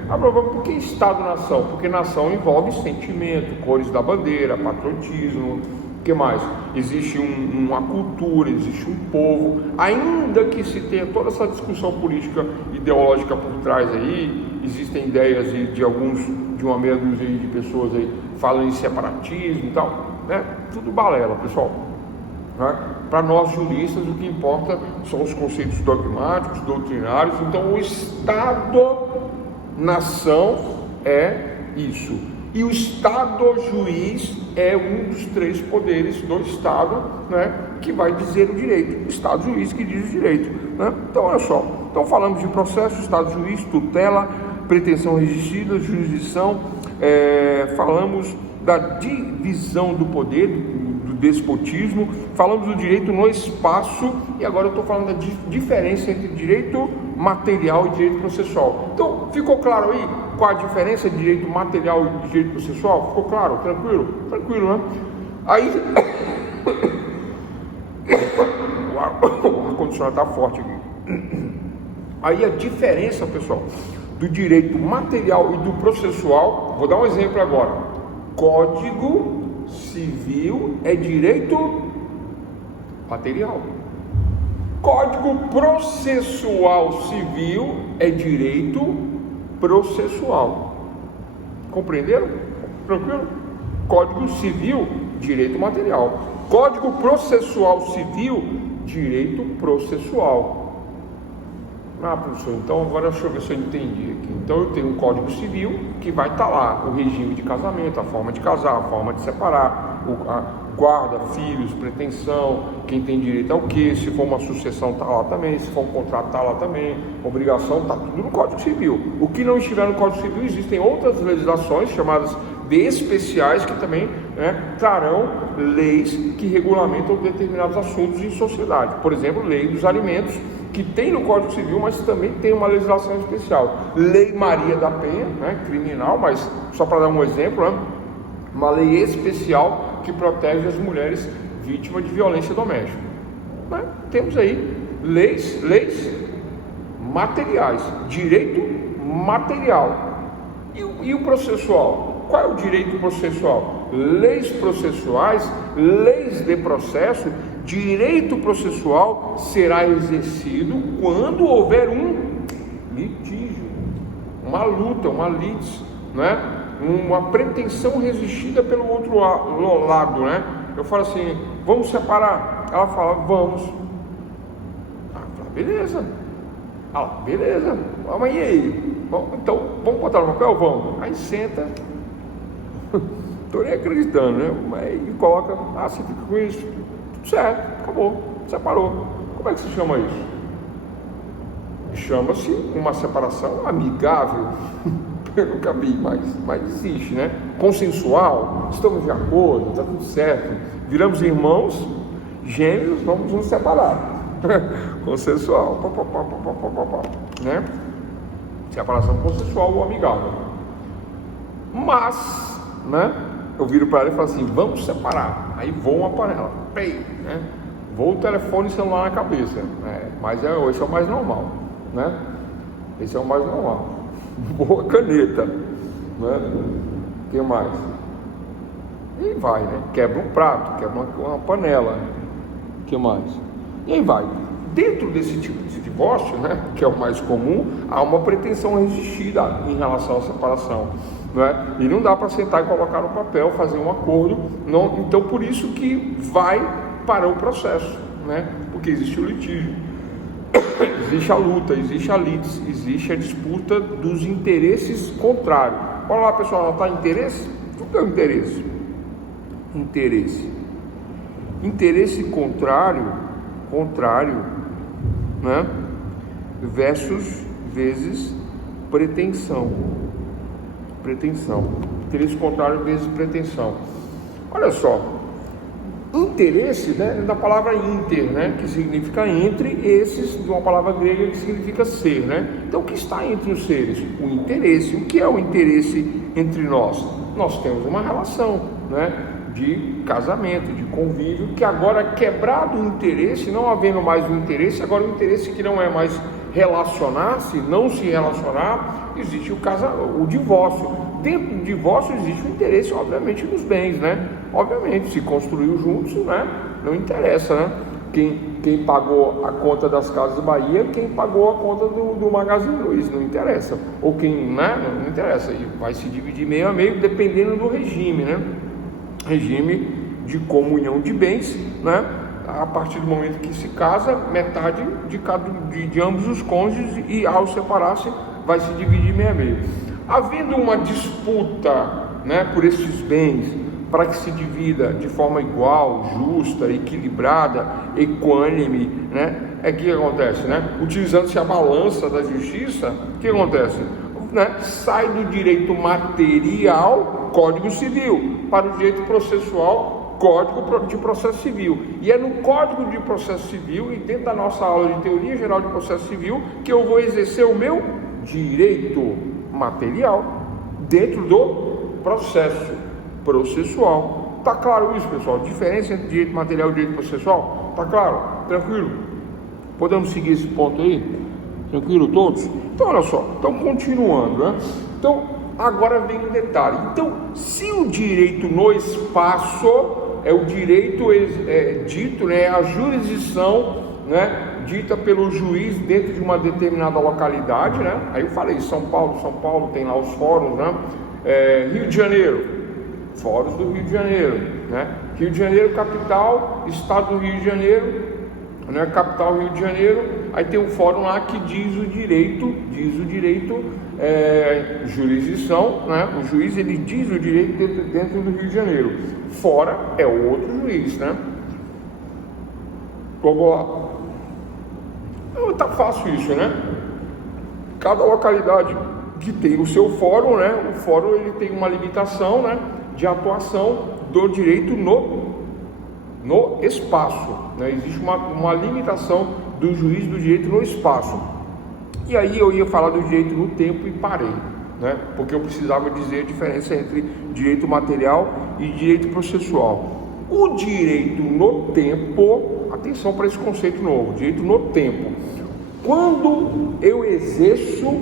Por que Estado-nação? Porque nação envolve sentimento, cores da bandeira, patriotismo, o que mais? Existe uma cultura, existe um povo, ainda que se tenha toda essa discussão política ideológica por trás aí, existem ideias de uma meia dúzia de pessoas aí falando em separatismo e tal, né? Tudo balela, pessoal. Né? Para nós juristas, o que importa são os conceitos dogmáticos, doutrinários. Então, o Estado-nação é isso. E o Estado-juiz é um dos três poderes do Estado, né, que vai dizer o direito. O Estado-juiz que diz o direito, né? Então, olha só. Então, falamos de processo, Estado-juiz, tutela, pretensão resistida, jurisdição. Falamos da divisão do poder, do despotismo, falamos do direito no espaço, e agora eu estou falando da diferença entre direito material e direito processual. Então, ficou claro aí qual a diferença de direito material e direito processual? Ficou claro? Tranquilo? Tranquilo, né? Aí, o ar-condicionado está forte aqui. Aí a diferença, pessoal, do direito material e do processual, vou dar um exemplo agora. Código Civil é direito material. Código Processual Civil é direito processual. Compreenderam? Tranquilo? Código Civil, direito material. Código Processual Civil, direito processual. Ah, professor, então agora deixa eu ver se eu entendi aqui. Então eu tenho um Código Civil que vai estar lá o regime de casamento, a forma de casar, a forma de separar, a guarda, filhos, pretensão, quem tem direito ao quê, se for uma sucessão está lá também, se for um contrato está lá também, obrigação está tudo no Código Civil. O que não estiver no Código Civil, existem outras legislações chamadas de especiais que também, né, trarão leis que regulamentam determinados assuntos em sociedade. Por exemplo, lei dos alimentos, que tem no Código Civil, mas também tem uma legislação especial. Lei Maria da Penha, né, criminal, mas só para dar um exemplo, né, uma lei especial que protege as mulheres vítima de violência doméstica. Né? Temos aí leis materiais, direito material. E o processual? Qual é o direito processual? Leis processuais, leis de processo. Direito processual será exercido quando houver um litígio, uma luta, uma litis, né? Uma pretensão resistida pelo outro lado, né? Eu falo assim, vamos separar? Ela fala, vamos. Beleza. Beleza. Mas e aí? Bom, então, vamos botar no papel? Vamos. Aí senta. Tô nem acreditando, né? Aí coloca, você fica com isso. Tudo certo, acabou. Separou. Como é que se chama isso? Chama-se uma separação amigável. Eu nunca vi, mas existe, né? Consensual, estamos de acordo, está tudo certo. Viramos irmãos, gêmeos, vamos nos separar. Consensual, né? Separação consensual ou amigável. Mas, né? Eu viro para ela e falo assim, vamos separar. Aí voa uma panela, né? Voa o telefone e celular na cabeça, né? Mas esse é o mais normal, né? Esse é o mais normal. Boa caneta, né? O que mais? E vai, né? Quebra um prato, quebra uma panela. O que mais? E aí vai. Dentro desse tipo de divórcio, né, que é o mais comum, há uma pretensão resistida em relação à separação, né? E não dá para sentar e colocar no papel, fazer um acordo. Não, então, por isso que vai para o processo, né? Porque existe o litígio. Existe a luta, existe a litis, existe a disputa dos interesses contrários. Olha lá, pessoal, anotar interesse? O que é o interesse? Interesse contrário, né? Vezes pretensão. Interesse contrário vezes pretensão. Olha só. Interesse, né, da palavra inter, né, que significa entre, esses de uma palavra grega que significa ser, né? Então, o que está entre os seres? O interesse. O que é o interesse entre nós? Nós temos uma relação, né, de casamento, de convívio, que agora quebrado o interesse, não havendo mais o interesse, agora o interesse que não é mais relacionar-se, não se relacionar, existe o divórcio. Dentro do divórcio existe o interesse, obviamente, dos bens, né? Obviamente, se construiu juntos, né? Não interessa, né? Quem pagou a conta das Casas Bahia, quem pagou a conta do Magazine Luiza, não interessa. Ou quem, né? Não interessa. E vai se dividir meio a meio, dependendo do regime, né? Regime de comunhão de bens, né? A partir do momento que se casa, metade de ambos os cônjuges, e ao separar-se, vai se dividir meio a meio. Havendo uma disputa, né, por esses bens, para que se divida de forma igual, justa, equilibrada, equânime, né? É que acontece, né? Utilizando-se a balança da justiça, o que acontece? Né? Sai do direito material, Código Civil, para o direito processual, Código de Processo Civil. E é no Código de Processo Civil, e dentro da nossa aula de Teoria Geral de Processo Civil, que eu vou exercer o meu direito material dentro do processo processual. Tá claro isso, pessoal? Diferença entre direito material e direito processual? Tá claro? Tranquilo? Podemos seguir esse ponto aí? Tranquilo todos? Então, olha só. Então, continuando, né? Então, agora vem um detalhe. Então, se o direito no espaço é o direito dito, né? A jurisdição, né? Dita pelo juiz dentro de uma determinada localidade, né? Aí eu falei, São Paulo tem lá os fóruns, né? Rio de Janeiro, fóruns do Rio de Janeiro, né? Rio de Janeiro, capital, estado do Rio de Janeiro, né? Capital Rio de Janeiro, aí tem um fórum lá que diz o direito, jurisdição, né? O juiz, ele diz o direito dentro do Rio de Janeiro, fora é o outro juiz, né? Vamos lá. Não tá fácil isso, né? Cada localidade que tem o seu fórum, né? O fórum, ele tem uma limitação, né? De atuação do direito no espaço, né? Existe uma limitação do juiz do direito no espaço. E aí eu ia falar do direito no tempo e parei, né? Porque eu precisava dizer a diferença entre direito material e direito processual. O direito no tempo, atenção para esse conceito novo, direito no tempo. Quando eu exerço,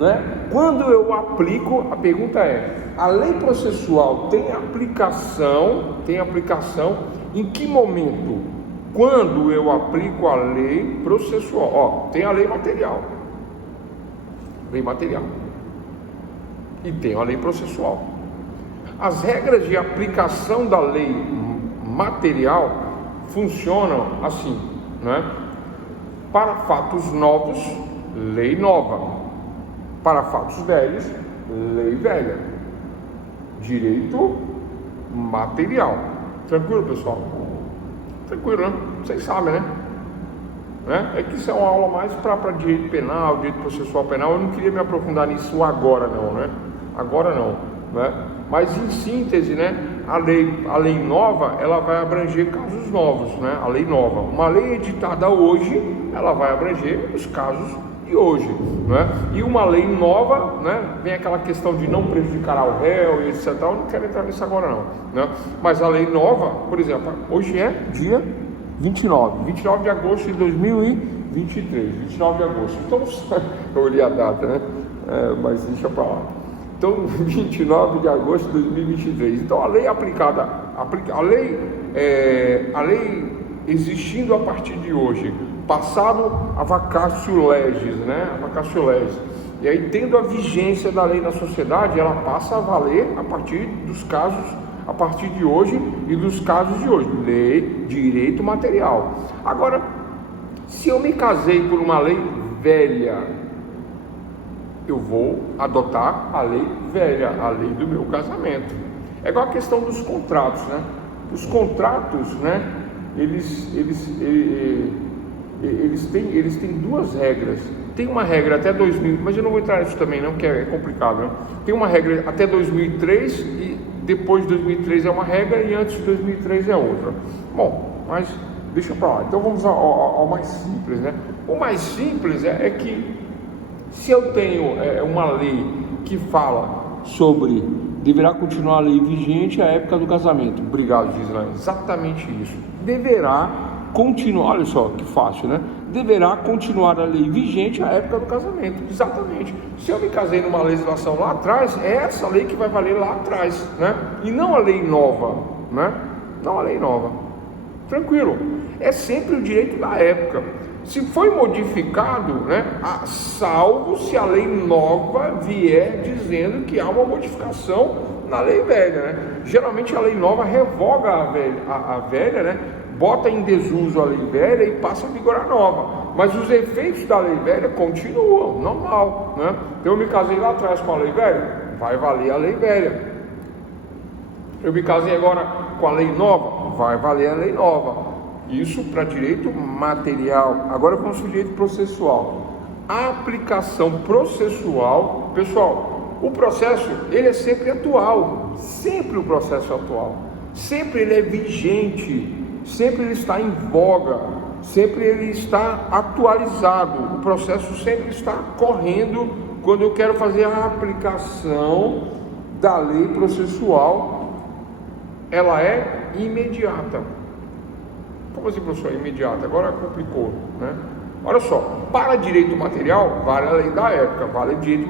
né? Quando eu aplico, a pergunta é: a lei processual tem aplicação? Em que momento? Quando eu aplico a lei processual. Tem a lei material, e tem a lei processual. As regras de aplicação da lei material funcionam assim, né? Para fatos novos, lei nova. Para fatos velhos, lei velha. Direito material. Tranquilo, pessoal? Tranquilo, né? Vocês sabem, né? É que isso é uma aula mais para direito penal, direito processual penal. Eu não queria me aprofundar nisso agora não, né? Agora não, né? Mas em síntese, né? A lei nova, ela vai abranger casos novos, né? A lei nova. Uma lei editada hoje, ela vai abranger os casos de hoje, né? E uma lei nova, né? Vem aquela questão de não prejudicar ao réu e etc. Eu não quero entrar nisso agora não, né? Mas a lei nova, por exemplo, hoje é dia 29 de agosto de 2023, 29 de agosto. Então, eu olhei a data, né? Mas deixa para lá. Então, 29 de agosto de 2023. Então, a lei aplicada, a lei existindo a partir de hoje, passado a vacatio legis, né? A vacatio legis. E aí, tendo a vigência da lei na sociedade, ela passa a valer a partir dos casos, a partir de hoje e dos casos de hoje. Lei, direito material. Agora, se eu me casei por uma lei velha, eu vou adotar a lei velha, a lei do meu casamento. É igual a questão dos contratos, né? Os contratos, né? Eles têm duas regras. Tem uma regra até 2000, mas eu não vou entrar nisso também não, que é complicado, né? Tem uma regra até 2003 e depois de 2003 é uma regra e antes de 2003 é outra. Bom, mas deixa pra lá. Então vamos ao mais simples, né? O mais simples é que se eu tenho uma lei que fala sobre deverá continuar a lei vigente à época do casamento. Obrigado, Gislaine. Exatamente isso. Deverá continuar, olha só que fácil, né? Deverá continuar a lei vigente à época do casamento. Exatamente. Se eu me casei numa legislação lá atrás, é essa lei que vai valer lá atrás, né? E não a lei nova, né? Não a lei nova. Tranquilo. É sempre o direito da época. Se foi modificado, né, salvo se a lei nova vier dizendo que há uma modificação na lei velha, né? Geralmente a lei nova revoga a velha, né? Bota em desuso a lei velha e passa a vigorar a nova. Mas os efeitos da lei velha continuam, normal, né? Eu me casei lá atrás com a lei velha, vai valer a lei velha. Eu me casei agora com a lei nova, vai valer a lei nova. Isso para direito material. Agora vamos para o direito processual. A aplicação processual, pessoal, o processo ele é sempre atual, sempre o processo é atual, sempre ele é vigente, sempre ele está em voga, sempre ele está atualizado, o processo sempre está correndo quando eu quero fazer a aplicação da lei processual, ela é imediata. Como assim, professor? Imediata? Agora complicou, né? Olha só, para direito material, vale a lei da época, vale direito,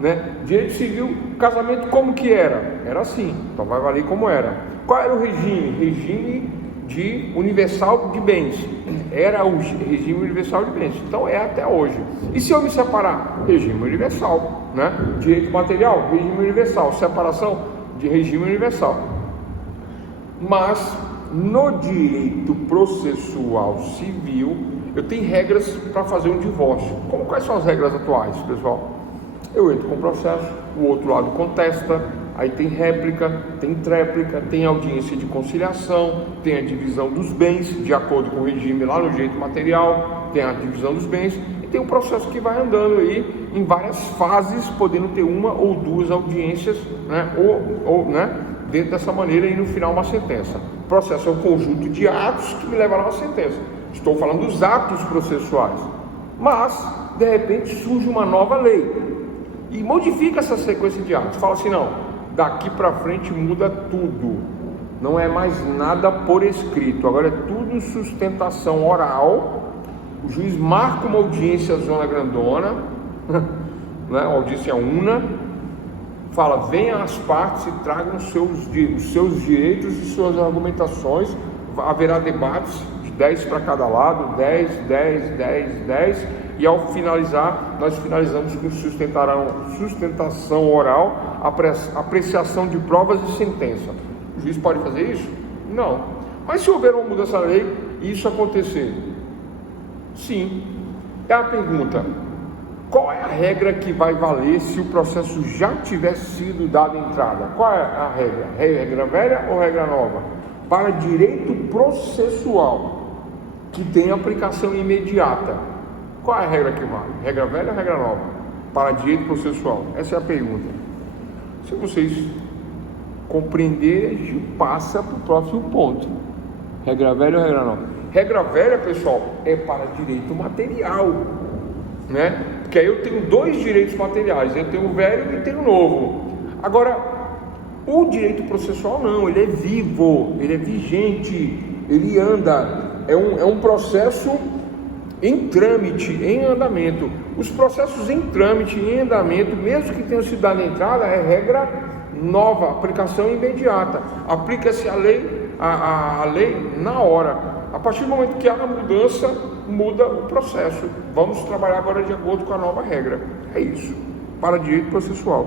né? Direito civil, casamento como que era? Era assim, então vai valer como era. Qual era o regime? Regime de universal de bens. Era o regime universal de bens, então é até hoje. E se eu me separar? Regime universal, né? Direito material, regime universal. Separação de regime universal. Mas no direito processual civil, eu tenho regras para fazer um divórcio. Quais são as regras atuais, pessoal? Eu entro com o processo, o outro lado contesta, aí tem réplica, tem tréplica, tem audiência de conciliação, tem a divisão dos bens, de acordo com o regime lá no direito material, tem a divisão dos bens, e tem um processo que vai andando aí em várias fases, podendo ter uma ou duas audiências, né? Ou né? Dentro dessa maneira e no final uma sentença. O processo é um conjunto de atos que me levarão a uma sentença. Estou falando dos atos processuais. Mas, de repente, surge uma nova lei e modifica essa sequência de atos. Fala assim, não, daqui para frente muda tudo. Não é mais nada por escrito, agora é tudo sustentação oral. O juiz marca uma audiência zona grandona, né, uma audiência una, fala, venham as partes e tragam os seus direitos e suas argumentações. Haverá debates de 10 para cada lado, 10, e ao finalizar, nós finalizamos com sustentação oral, apreciação de provas e sentença. O juiz pode fazer isso? Não. Mas se houver uma mudança na lei e isso acontecer? Sim. É a pergunta: qual é a regra que vai valer se o processo já tivesse sido dado entrada? Qual é a regra? Regra velha ou regra nova? Para direito processual, que tem aplicação imediata, qual é a regra que vale? Regra velha ou regra nova? Para direito processual? Essa é a pergunta. Se vocês compreenderem, a gente passa para o próximo ponto. Regra velha ou regra nova? Regra velha, pessoal, é para direito material, né? Porque aí eu tenho dois direitos materiais, eu tenho o velho e tenho o novo. Agora, o direito processual não, ele é vivo, ele é vigente, ele anda, é um processo em trâmite, em andamento. Os processos em trâmite, em andamento, mesmo que tenham sido dado entrada, é regra nova, aplicação imediata. Aplica-se a lei na hora. A partir do momento que há a mudança, muda o processo. Vamos trabalhar agora de acordo com a nova regra. É isso, para direito processual.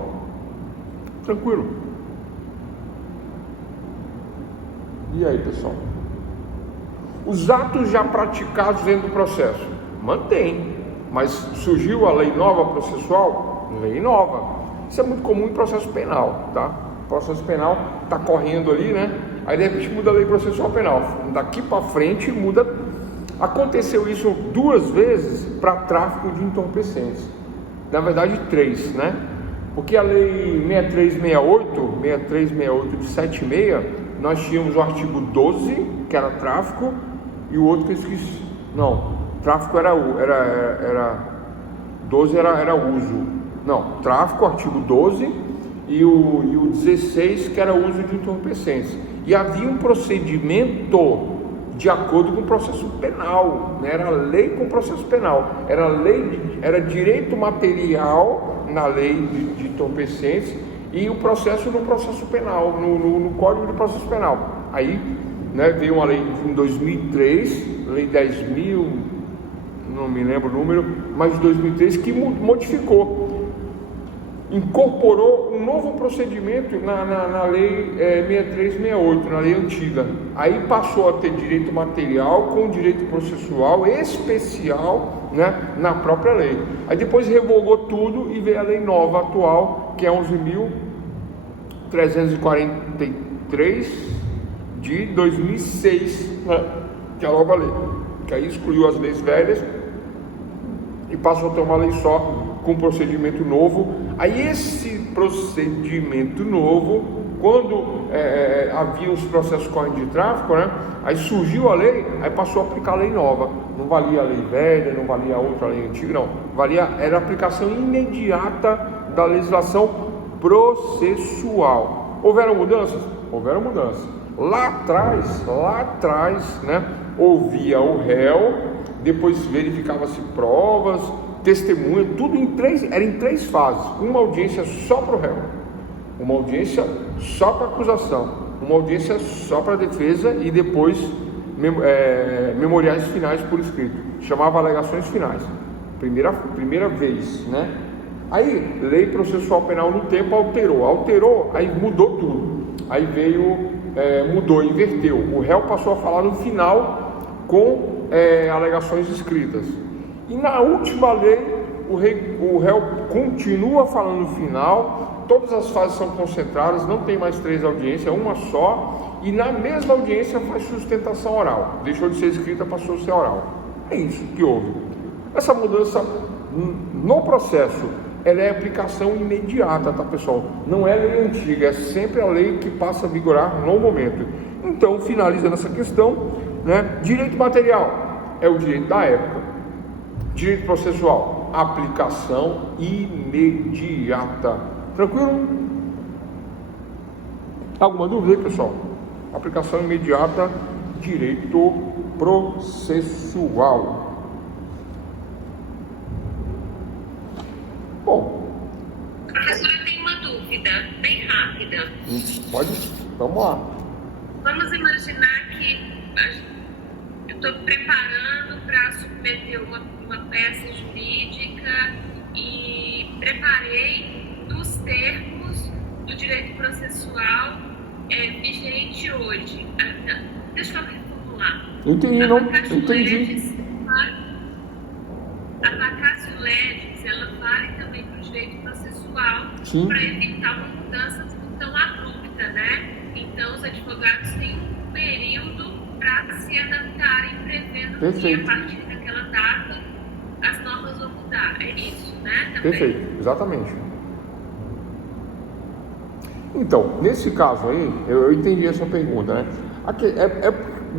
Tranquilo? E aí, pessoal? Os atos já praticados dentro do processo, mantém. Mas surgiu a lei nova processual? Lei nova. Isso é muito comum em processo penal, tá? O processo penal está correndo ali, né? Aí de repente muda a lei processual penal. Daqui para frente muda. Aconteceu isso 2 vezes para tráfico de entorpecentes. Na verdade 3, né? Porque a lei 6368 de 76, nós tínhamos o artigo 12, que era tráfico, e o outro que eu esqueci. Não, tráfico era 12 era uso. Não, tráfico, artigo 12, e o 16, que era uso de entorpecentes. E havia um procedimento de acordo com o processo penal, né? Era lei com processo penal, era direito material na lei de entorpecentes e o processo no processo penal, no Código de Processo Penal. Aí, né, veio uma lei em 2003, lei 10.000, não me lembro o número, mas de 2003, que modificou, incorporou um novo procedimento na lei 6368, na lei antiga. Aí passou a ter direito material com direito processual especial, né, na própria lei. Aí depois revogou tudo e veio a lei nova atual, que é 11.343 de 2006, né, que é a nova lei, que aí excluiu as leis velhas e passou a ter uma lei só com procedimento novo. Aí esse procedimento novo, quando havia os processos correndo de tráfico, né, aí surgiu a lei, aí passou a aplicar a lei nova. Não valia a lei velha, não valia a outra lei antiga, não. Era a aplicação imediata da legislação processual. Houveram mudanças? Houveram mudanças. Lá atrás, né, ouvia o réu, depois verificava-se provas, testemunha, tudo era em 3 fases. Uma audiência só para o réu, uma audiência só para a acusação, uma audiência só para a defesa e depois memoriais finais por escrito. Chamava alegações finais. Primeira vez, né? Aí, lei processual penal no tempo alterou, aí mudou tudo. Aí mudou, inverteu. O réu passou a falar no final com alegações escritas. E na última lei, o réu continua falando no final, todas as fases são concentradas, não tem mais 3 audiências, é uma só, e na mesma audiência faz sustentação oral. Deixou de ser escrita, passou a ser oral. É isso que houve. Essa mudança no processo, ela é aplicação imediata, tá, pessoal? Não é lei antiga, é sempre a lei que passa a vigorar no momento. Então, finalizando essa questão, né, direito material é o direito da época. Direito processual, aplicação imediata. Tranquilo? Alguma dúvida aí, pessoal? Aplicação imediata, direito processual. Bom, Professora, eu tenho uma dúvida bem rápida. pode? Vamos lá. Vamos imaginar que eu estou preparando para submeter uma peça jurídica e preparei dos termos do direito processual vigente hoje. Deixa eu reformular. Entendi, não? Entendi. A vacatio legis, ela vale também para o direito processual, Sim. para evitar uma mudança tão abrupta, né? Então, os advogados têm um período para se adaptarem, prevendo Perfeito. que a partir daquela data as normas vão mudar. É isso, né? Também. Perfeito, exatamente. Então, nesse caso aí, eu entendi essa pergunta, né? Aqui,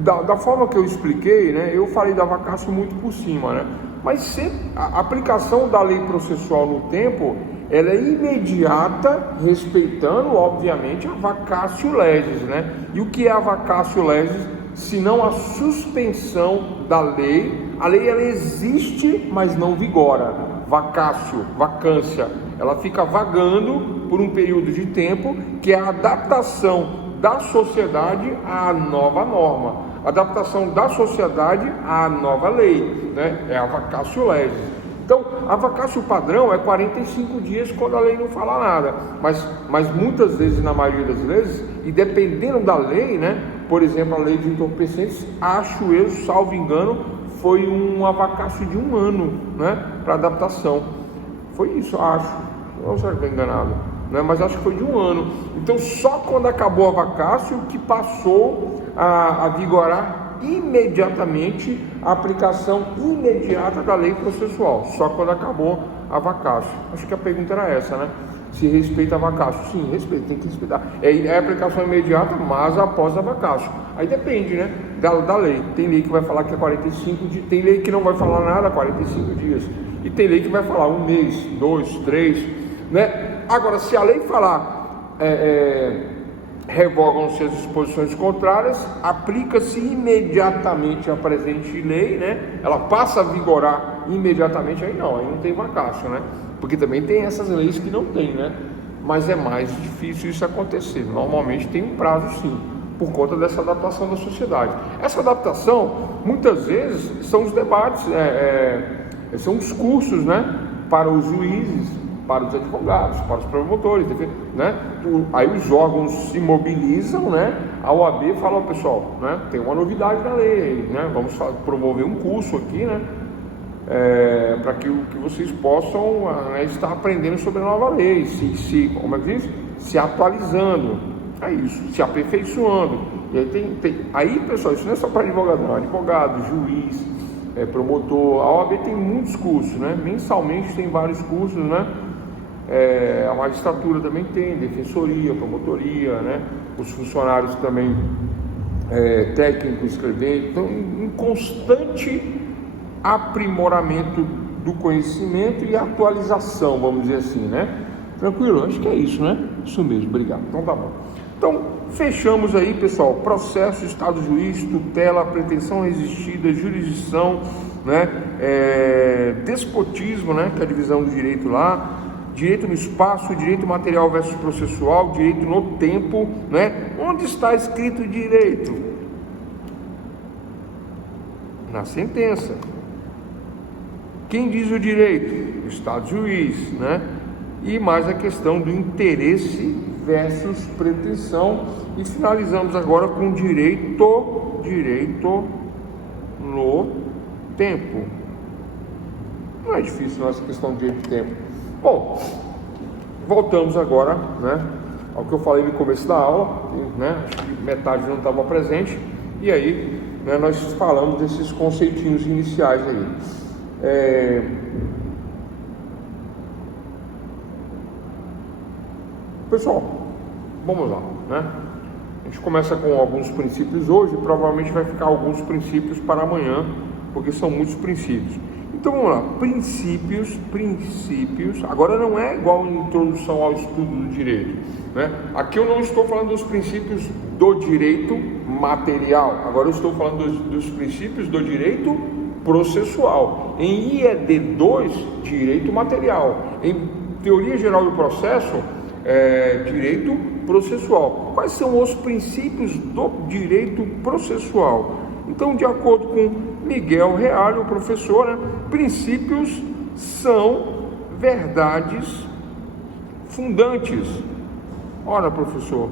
da forma que eu expliquei, né? Eu falei da vacatio muito por cima, né? Mas a aplicação da lei processual no tempo, ela é imediata, respeitando, obviamente, a vacatio legis, né? E o que é a vacatio legis, se não a suspensão da lei? A lei, ela existe, mas não vigora. Vacatio, vacância, ela fica vagando por um período de tempo, que é a adaptação da sociedade à nova norma, adaptação da sociedade à nova lei, né? É a vacatio legis. Então, a vacatio padrão é 45 dias quando a lei não fala nada, mas muitas vezes, na maioria das vezes, e dependendo da lei, né? Por exemplo, a lei de entorpecentes, acho eu, salvo engano, foi uma vacatio de 1 ano, né? Para adaptação. Foi isso, acho. Não sei se estou enganado, né? Mas acho que foi de 1 ano. Então, só quando acabou a vacatio que passou a vigorar imediatamente a aplicação imediata da lei processual, só quando acabou a vacatio. Acho que a pergunta era essa, né? Se respeita a vacatio. Sim, respeita, tem que respeitar. É a aplicação imediata, mas após a vacatio. Aí depende, né? Da lei. Tem lei que vai falar que é 45 dias, tem lei que não vai falar nada, 45 dias. E tem lei que vai falar 1 mês, 2, 3, né? Agora, se a lei falar revogam-se as disposições contrárias, aplica-se imediatamente a presente lei, né? Ela passa a vigorar imediatamente, aí não tem vacatio, né? Porque também tem essas leis que não tem, né? Mas é mais difícil isso acontecer. Normalmente tem um prazo, sim, por conta dessa adaptação da sociedade. Essa adaptação, muitas vezes, são os debates, são os cursos, né? Para os juízes, para os advogados, para os promotores, né? Aí os órgãos se mobilizam, né? A OAB fala, pessoal, né? Tem uma novidade na lei, né? Vamos promover um curso aqui, né? Para que vocês possam estar aprendendo sobre a nova lei, como é que diz? Se atualizando, é isso, se aperfeiçoando. E aí aí, pessoal, isso não é só para advogado, não. Advogado, juiz, promotor, a OAB tem muitos cursos, né? Mensalmente tem vários cursos, né? A magistratura também tem, defensoria, promotoria, né? Os funcionários também, técnicos, escreventes, então em constante aprimoramento do conhecimento e atualização, vamos dizer assim, né? Tranquilo? Acho que é isso, né? Isso mesmo, obrigado. Então tá bom. Então, fechamos aí, pessoal, processo, estado juiz, tutela, pretensão resistida, jurisdição, né? Despotismo, né? Que é a divisão do direito lá, direito no espaço, direito material versus processual, direito no tempo, né? Onde está escrito direito? Na sentença. Quem diz o direito? O estado juiz, né? E mais a questão do interesse versus pretensão. E finalizamos agora com direito no tempo. Não é difícil essa questão de direito no tempo. Bom, voltamos agora, né, ao que eu falei no começo da aula, né? Acho que metade não estava presente. E aí, né, nós falamos desses conceitinhos iniciais aí. Pessoal, vamos lá, né? A gente começa com alguns princípios hoje, provavelmente vai ficar alguns princípios para amanhã, porque são muitos princípios. E Então vamos lá, princípios, agora não é igual a introdução ao estudo do direito, né? Aqui eu não estou falando dos princípios do direito material, agora eu estou falando dos princípios do direito processual. Em IED 2, direito material. Em teoria geral do processo, direito processual. Quais são os princípios do direito processual? Então, de acordo com Miguel Reale, o professor, né, princípios são verdades fundantes. Ora, professor,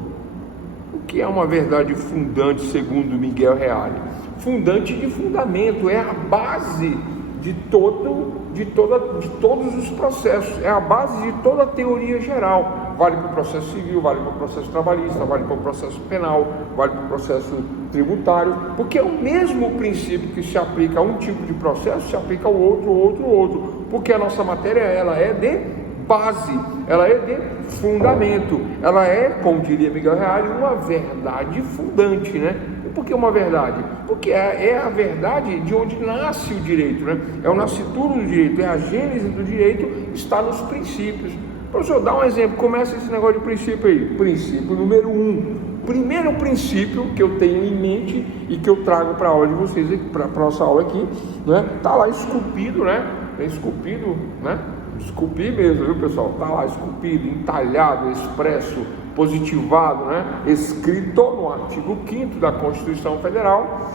o que é uma verdade fundante segundo Miguel Reale? Fundante de fundamento, é a base de todos os processos, é a base de toda a teoria geral. Vale para o processo civil, vale para o processo trabalhista, vale para o processo penal, vale para o processo tributário, porque é o mesmo princípio que se aplica a um tipo de processo, se aplica ao outro, porque a nossa matéria ela é de base, ela é de fundamento, ela é, como diria Miguel Reale, uma verdade fundante, né? E por que uma verdade? Porque é a verdade de onde nasce o direito, né? É o nascituro do direito, é a gênese do direito, está nos princípios. Professor, dá um exemplo, começa esse negócio de princípio aí. Princípio número 1. Primeiro princípio que eu tenho em mente e que eu trago para a aula de vocês, para a nossa aula aqui, né? Tá lá esculpido, né? Esculpido, né? Esculpir mesmo, viu, pessoal? Tá lá esculpido, entalhado, expresso, positivado, né? Escrito no artigo 5º da Constituição Federal,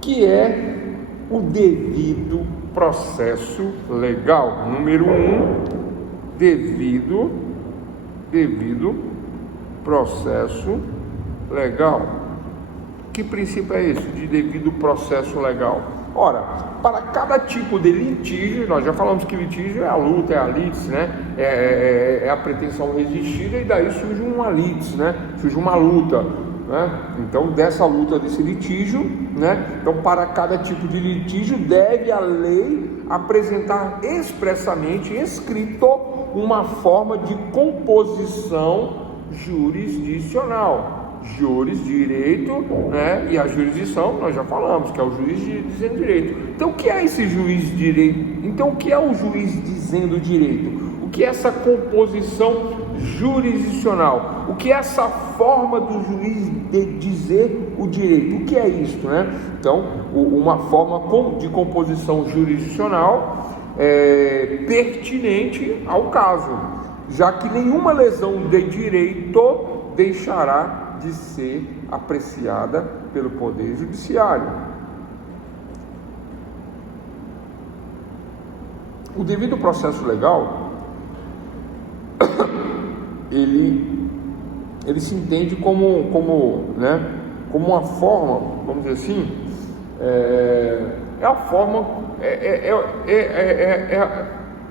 que é o devido processo legal. Número 1. Devido processo legal. Que princípio é esse de devido processo legal? Ora, para cada tipo de litígio, nós já falamos que litígio é a luta, é a litis, né? É a pretensão resistida, e daí surge uma litis, né? Surge uma luta, né? Então, dessa luta, desse litígio, né? Então, para cada tipo de litígio, deve a lei apresentar expressamente, escrito, uma forma de composição jurisdicional. Juris, direito, né? E a jurisdição, nós já falamos, que é o juiz dizendo direito. Então, o que é esse juiz de direito? Então, o que é o juiz dizendo direito? O que é essa composição jurisdicional? O que é essa forma do juiz de dizer o direito? O que é isso, né? Então, uma forma de composição jurisdicional pertinente ao caso, já que nenhuma lesão de direito deixará de ser apreciada pelo Poder Judiciário. O devido processo legal, ele se entende como uma forma, vamos dizer assim,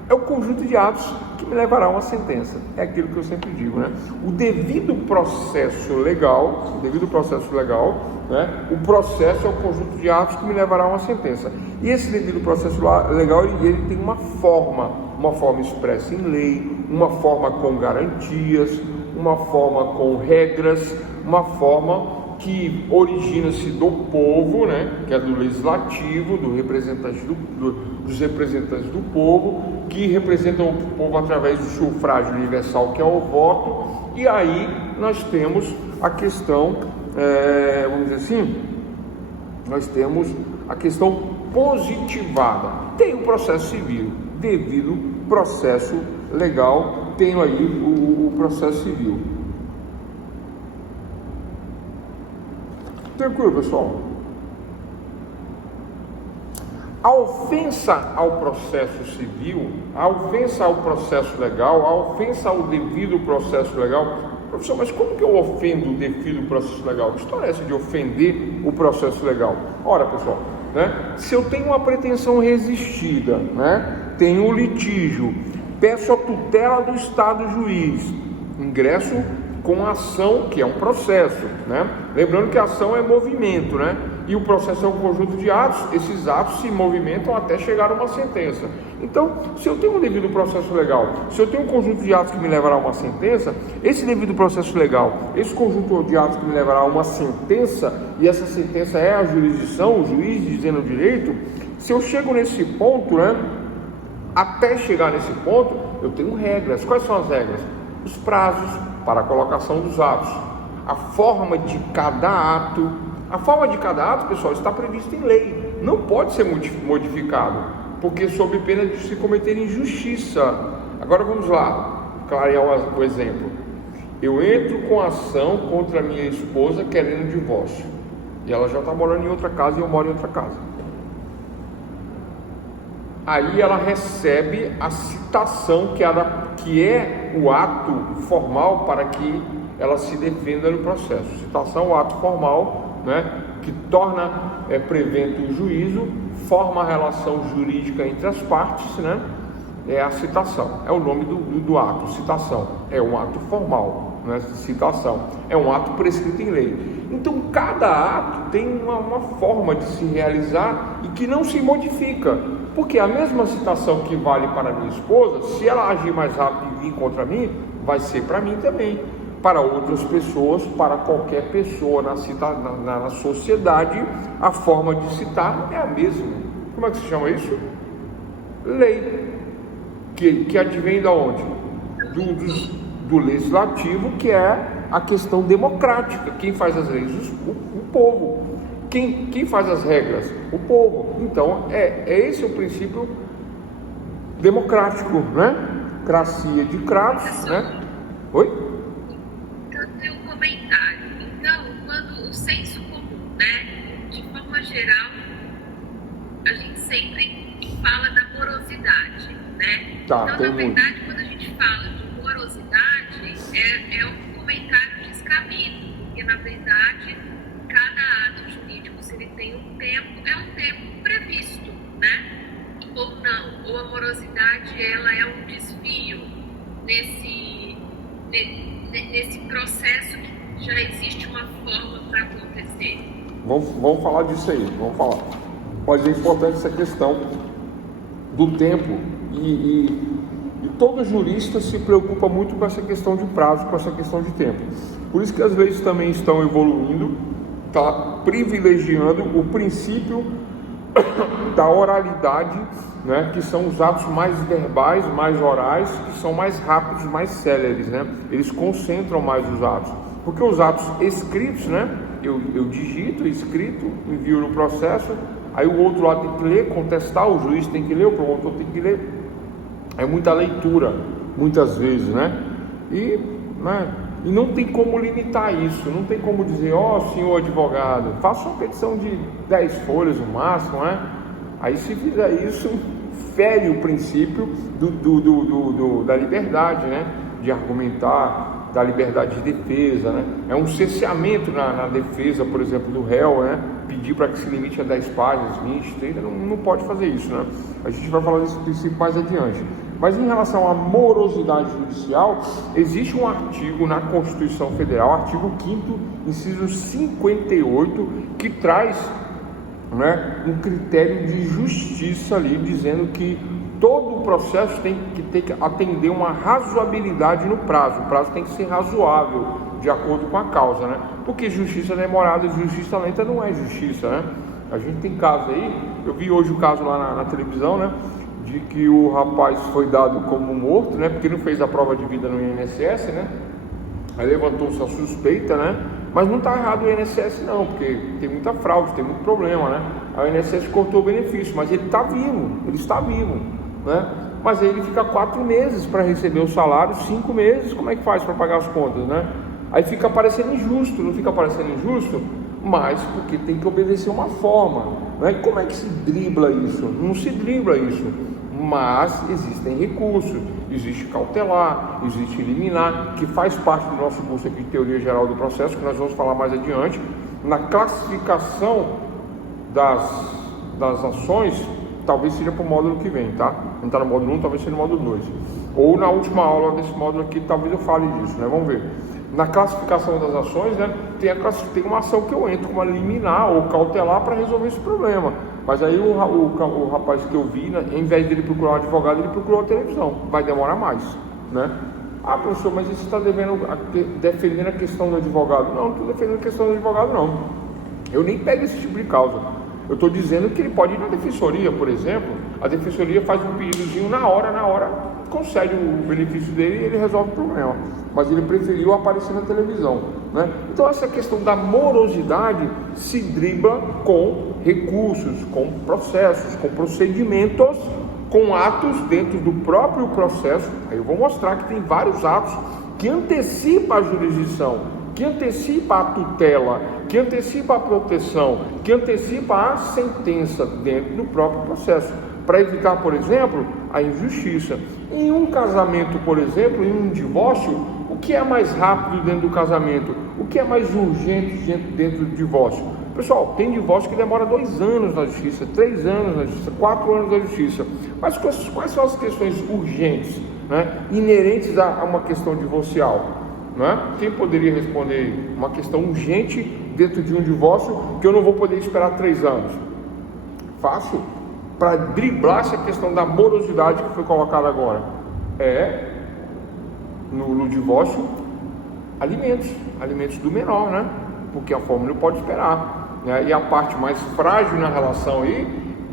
é o conjunto de atos que me levará a uma sentença. É aquilo que eu sempre digo, né? O devido processo legal, né? O processo é o conjunto de atos que me levará a uma sentença. E esse devido processo legal, ele tem uma forma expressa em lei, uma forma com garantias, uma forma com regras, uma forma que origina-se do povo, né, que é do legislativo, dos representantes do povo, que representam o povo através do sufrágio universal, que é o voto. E aí nós temos a questão, vamos dizer assim, nós temos a questão positivada. Tem o processo civil, devido processo legal, tenho aí o processo civil. Tranquilo, pessoal? A ofensa ao processo civil, a ofensa ao processo legal, a ofensa ao devido processo legal. Professor, mas como que eu ofendo o devido processo legal? Que história é essa de ofender o processo legal? Ora, pessoal, né? Se eu tenho uma pretensão resistida, né? Tenho um litígio, peço a tutela do Estado juiz, ingresso com a ação, que é um processo, né? Lembrando que a ação é movimento, né? E o processo é um conjunto de atos, esses atos se movimentam até chegar a uma sentença. Então, se eu tenho um devido processo legal, se eu tenho um conjunto de atos que me levará a uma sentença, esse devido processo legal, esse conjunto de atos que me levará a uma sentença, e essa sentença é a jurisdição, o juiz dizendo o direito, se eu chego nesse ponto, né, até chegar nesse ponto, eu tenho regras. Quais são as regras? Os prazos para a colocação dos atos, a forma de cada ato. A forma de cada ato, pessoal, está prevista em lei, não pode ser modificado, porque sob pena de se cometer injustiça. Agora vamos lá, clarear o exemplo. Eu entro com ação contra minha esposa querendo divórcio, e ela já está morando em outra casa e eu moro em outra casa. Aí ela recebe a citação, que é o ato formal para que ela se defenda no processo. Citação é o ato formal, né, que torna prevento o juízo, forma a relação jurídica entre as partes, né, é a citação, é o nome do ato, citação, é um ato formal, né, citação, é um ato prescrito em lei. Então cada ato tem uma forma de se realizar e que não se modifica, porque a mesma citação que vale para minha esposa, se ela agir mais rápido e vir contra mim, vai ser para mim também. Para outras pessoas, para qualquer pessoa na sociedade, a forma de citar é a mesma. Como é que se chama isso? Lei. Que advém da onde? Do legislativo, que é a questão democrática. Quem faz as leis? O povo. Quem faz as regras? O povo. Então, esse é o princípio democrático, né? Cracia de cravos, né? Oi? Tá, então, na verdade, quando a gente fala de morosidade, é um comentário descabido, porque, na verdade, cada ato jurídico, se ele tem um tempo, é um tempo previsto, né? Ou não, ou a morosidade, ela é um desvio nesse processo que já existe uma forma para acontecer. Vamos falar disso aí, vamos falar. Mas é importante essa questão do tempo. E todo jurista se preocupa muito com essa questão de prazo, com essa questão de tempo. Por isso que as leis também estão evoluindo, está privilegiando o princípio da oralidade, né, que são os atos mais verbais, mais orais, que são mais rápidos, mais céleres, né? Eles concentram mais os atos. Porque os atos escritos, né, eu digito, escrito, envio no processo, aí o outro lado tem que ler, contestar, o juiz tem que ler, o promotor tem que ler. É muita leitura, muitas vezes, né? E não tem como limitar isso, não tem como dizer, senhor advogado, faça uma petição de 10 folhas no máximo, né? Aí se fizer isso, fere o princípio da liberdade, né? De argumentar, da liberdade de defesa, né? É um cerceamento na defesa, por exemplo, do réu, né? Pedir para que se limite a 10 páginas, 20, 30, não pode fazer isso, né? A gente vai falar desse princípio mais adiante. Mas em relação à morosidade judicial, existe um artigo na Constituição Federal, artigo 5º, inciso 58, que traz, né, um critério de justiça ali, dizendo que todo o processo tem que atender uma razoabilidade no prazo. O prazo tem que ser razoável, de acordo com a causa, né? Porque justiça demorada e justiça lenta não é justiça, né? A gente tem casos aí, eu vi hoje o caso lá na televisão, né? De que o rapaz foi dado como morto, né? Porque não fez a prova de vida no INSS, né? Aí levantou-se a suspeita, né? Mas não está errado o INSS não, porque tem muita fraude, tem muito problema, né? A INSS cortou o benefício, mas ele está vivo, né? Mas aí ele fica 4 meses para receber o salário, 5 meses, como é que faz para pagar as contas, né? Aí fica parecendo injusto, não fica parecendo injusto? Mas porque tem que obedecer uma forma, né? Como é que se dribla isso? Não se dribla isso, mas existem recursos, existe cautelar, existe liminar, que faz parte do nosso curso aqui de Teoria Geral do Processo, que nós vamos falar mais adiante, na classificação das ações, talvez seja para o módulo que vem, tá? Não está no módulo 1, talvez seja no módulo 2. Ou na última aula desse módulo aqui, talvez eu fale disso, né? Vamos ver. Na classificação das ações, né, tem uma ação que eu entro com uma liminar ou cautelar para resolver esse problema. Mas aí o rapaz que eu vi, né, em vez dele procurar um advogado, ele procurou a televisão. Vai demorar mais, né? Ah, professor, mas você está defendendo a questão do advogado? Não estou defendendo a questão do advogado, não. Eu nem pego esse tipo de causa. Eu estou dizendo que ele pode ir na defensoria, por exemplo. A defensoria faz um pedidozinho na hora, concede o benefício dele e ele resolve o problema. Mas ele preferiu aparecer na televisão, né? Então essa questão da morosidade se dribla com recursos, com processos, com procedimentos, com atos dentro do próprio processo. Aí eu vou mostrar que tem vários atos que antecipam a jurisdição, que antecipa a tutela, que antecipa a proteção, que antecipa a sentença dentro do próprio processo, para evitar, por exemplo, a injustiça. Em um casamento, por exemplo, em um divórcio, o que é mais rápido dentro do casamento? O que é mais urgente dentro do divórcio? Pessoal, tem divórcio que demora 2 anos na justiça, 3 anos na justiça, 4 anos na justiça. Mas quais são as questões urgentes, né, inerentes a uma questão divorcial? Né? Quem poderia responder uma questão urgente dentro de um divórcio que eu não vou poder esperar 3 anos? Fácil. Para driblar essa questão da morosidade que foi colocada agora, no divórcio, alimentos do menor, né? Porque a família pode esperar, né? E a parte mais frágil na relação aí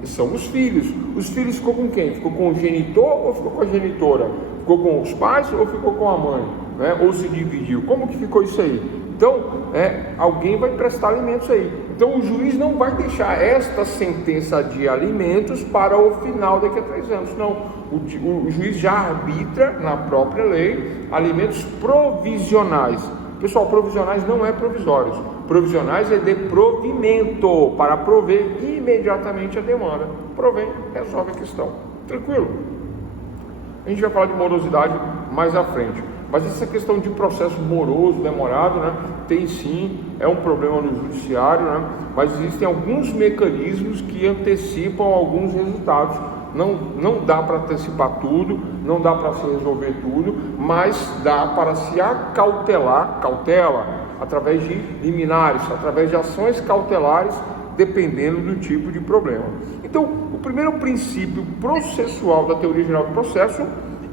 são os filhos. Os filhos ficou com quem? Ficou com o genitor ou ficou com a genitora? Ficou com os pais ou ficou com a mãe? Né? Ou se dividiu? Como que ficou isso aí? Então, alguém vai prestar alimentos aí. Então, o juiz não vai deixar esta sentença de alimentos para o final daqui a 3 anos. Não, o juiz já arbitra na própria lei alimentos provisionais. Pessoal, provisionais não é provisórios. Provisionais é de provimento, para prover imediatamente a demanda. Provém, resolve a questão. Tranquilo? A gente vai falar de morosidade mais à frente. Mas essa questão de processo moroso, demorado, né, tem sim, é um problema no judiciário, né, mas existem alguns mecanismos que antecipam alguns resultados. Não dá para antecipar tudo, não dá para se resolver tudo, mas dá para se cautela, através de liminares, através de ações cautelares, dependendo do tipo de problema. Então, o primeiro princípio processual da teoria geral do processo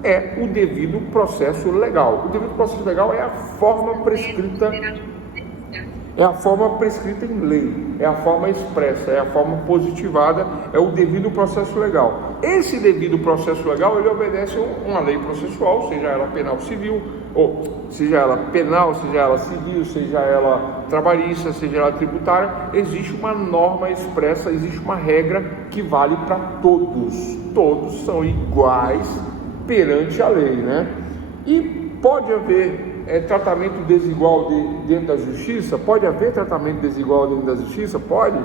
é o devido processo legal. O devido processo legal é a forma prescrita, em lei, é a forma expressa, é a forma positivada, é o devido processo legal. Esse devido processo legal, ele obedece a uma lei processual, seja ela penal civil, ou seja ela penal, seja ela civil, seja ela trabalhista, seja ela tributária. Existe uma norma expressa, existe uma regra que vale para todos. Todos são iguais perante a lei, né? E pode haver tratamento desigual dentro da justiça? Pode haver tratamento desigual dentro da justiça? Pode,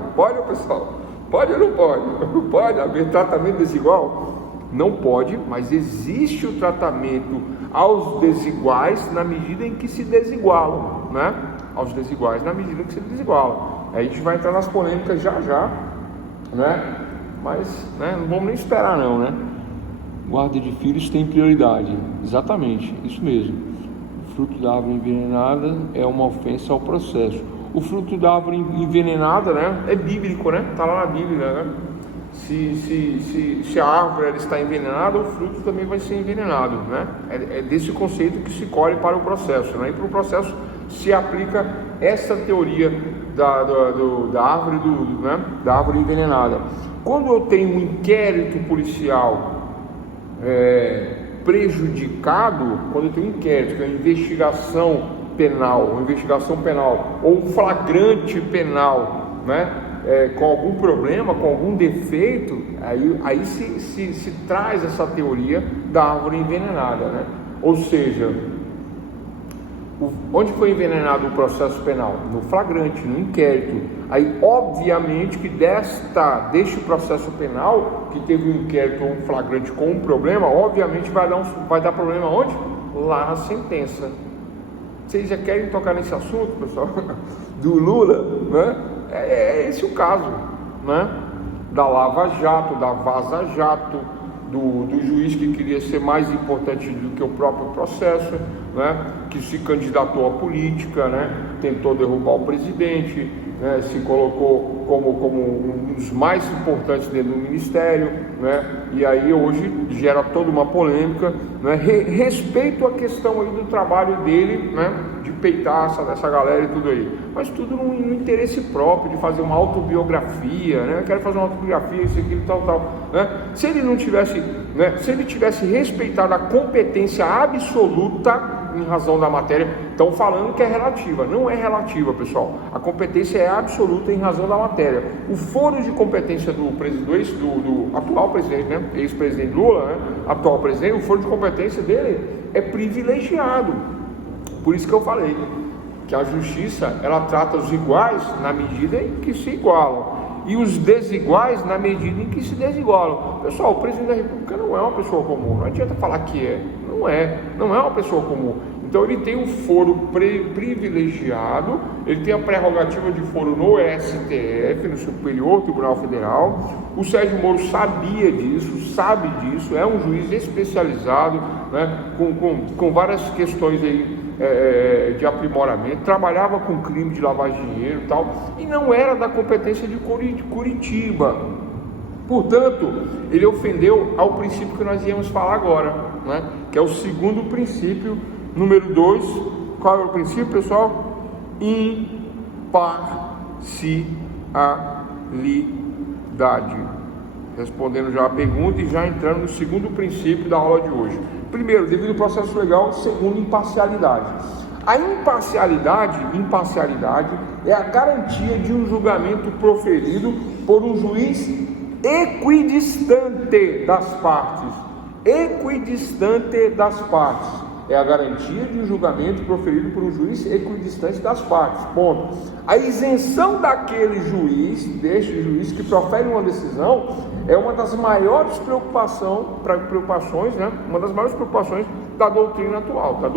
pessoal? Pode ou não pode? Pode haver tratamento desigual? Não pode, mas existe o tratamento aos desiguais na medida em que se desigualam, né? Aos desiguais na medida em que se desigualam. Aí a gente vai entrar nas polêmicas já, né? Mas, né, não vamos nem esperar não, né? Guarda de filhos tem prioridade. Exatamente, isso mesmo. O fruto da árvore envenenada é uma ofensa ao processo. O fruto da árvore envenenada, né, é bíblico, né? Está lá na Bíblia, né? Se a árvore ela está envenenada, o fruto também vai ser envenenado, né? É desse conceito que se colhe para o processo, né? E para o processo se aplica essa teoria da árvore, né, da árvore envenenada. Quando eu tenho um inquérito policial prejudicado, quando eu tenho um inquérito, que é uma investigação penal, ou um flagrante penal, né, com algum problema, com algum defeito, aí se traz essa teoria da árvore envenenada, né? Ou seja, onde foi envenenado o processo penal? No flagrante, no inquérito. Aí, obviamente, que deste processo penal, que teve um inquérito ou um flagrante com um problema, obviamente vai dar problema onde? Lá na sentença. Vocês já querem tocar nesse assunto, pessoal? Do Lula, né? É esse o caso, né? Da Lava Jato, da Vaza Jato, do juiz que queria ser mais importante do que o próprio processo, né? Que se candidatou à política, né? Tentou derrubar o presidente, né? Se colocou como um dos mais importantes dentro do ministério, né? E aí hoje gera toda uma polêmica, né? Respeito a questão aí do trabalho dele, né? De peitar essa galera e tudo aí, mas tudo no interesse próprio, de fazer uma autobiografia, né? Eu quero fazer uma autobiografia, isso, aquilo, tal, né? Se ele não tivesse, né? Se ele tivesse respeitado a competência absoluta em razão da matéria, estão falando que é relativa, não é relativa, pessoal, a competência é absoluta em razão da matéria. O foro de competência do atual presidente, né? Ex-presidente Lula, né? Atual presidente, o foro de competência dele é privilegiado. Por isso que eu falei que a justiça, ela trata os iguais na medida em que se igualam e os desiguais na medida em que se desigualam. Pessoal, o presidente da República não é uma pessoa comum, não adianta falar que é, não é uma pessoa comum. Então ele tem um foro privilegiado, ele tem a prerrogativa de foro no STF, no Superior Tribunal Federal. O Sérgio Moro sabia disso, sabe disso, é um juiz especializado, né, com várias questões aí, de aprimoramento, trabalhava com crime de lavagem de dinheiro e tal, e não era da competência de Curitiba. Portanto, ele ofendeu ao princípio que nós íamos falar agora, né, que é o segundo princípio. Número 2, qual é o princípio, pessoal? Imparcialidade. Respondendo já a pergunta e já entrando no segundo princípio da aula de hoje. Primeiro, devido ao processo legal. Segundo, imparcialidade. A imparcialidade é a garantia de um julgamento proferido por um juiz equidistante das partes. É a garantia de um julgamento proferido por um juiz equidistante das partes. Ponto. A isenção deste juiz que profere uma decisão, é uma das maiores preocupações, né? Uma das maiores preocupações da doutrina atual, dos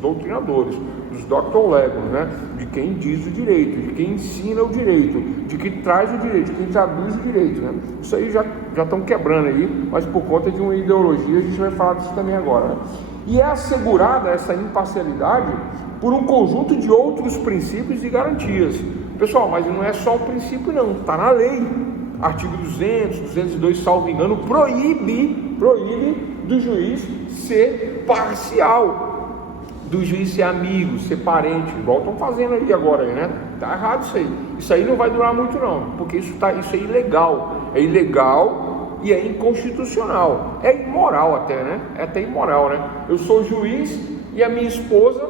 doutrinadores, dos doctor legos, né? De quem diz o direito, de quem ensina o direito, de quem traz o direito, de quem traduz o direito, né? Isso aí já estão quebrando aí, mas por conta de uma ideologia, a gente vai falar disso também agora, né? E é assegurada essa imparcialidade por um conjunto de outros princípios e garantias. Pessoal, mas não é só o princípio não, está na lei. Artigo 200, 202, salvo engano, proíbe do juiz ser parcial, do juiz ser amigo, ser parente, igual estão fazendo aí agora, né? Está errado isso aí. Isso aí não vai durar muito não, porque isso é ilegal. É ilegal e é inconstitucional. É imoral até, né? É até imoral, né? Eu sou juiz e a minha esposa,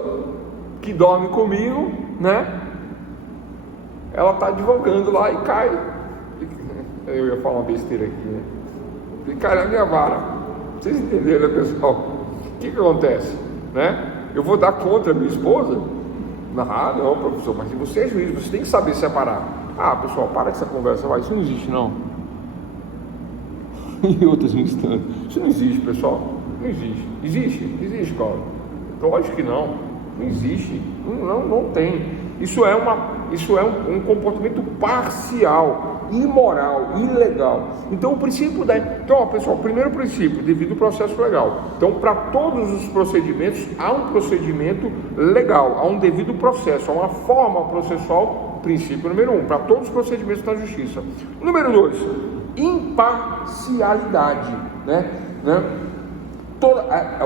que dorme comigo, né? Ela está advogando lá e cai. Eu ia falar uma besteira aqui, né? E cai na minha vara. Vocês entenderam, né, pessoal? O que acontece, né? Eu vou dar contra a minha esposa? Não, professor, mas se você é juiz, você tem que saber separar. Pessoal, para com essa conversa, vai. Isso não existe, não. Em outras instâncias. Isso não existe, pessoal. Não existe. Existe, Cláudio? Lógico que não. Não existe. Não tem. Isso é um comportamento parcial, imoral, ilegal. Então, pessoal, primeiro princípio, devido ao processo legal. Então, para todos os procedimentos, há um procedimento legal, há um devido processo, há uma forma processual, princípio número 1, para todos os procedimentos da justiça. Número 2, imparcialidade, né?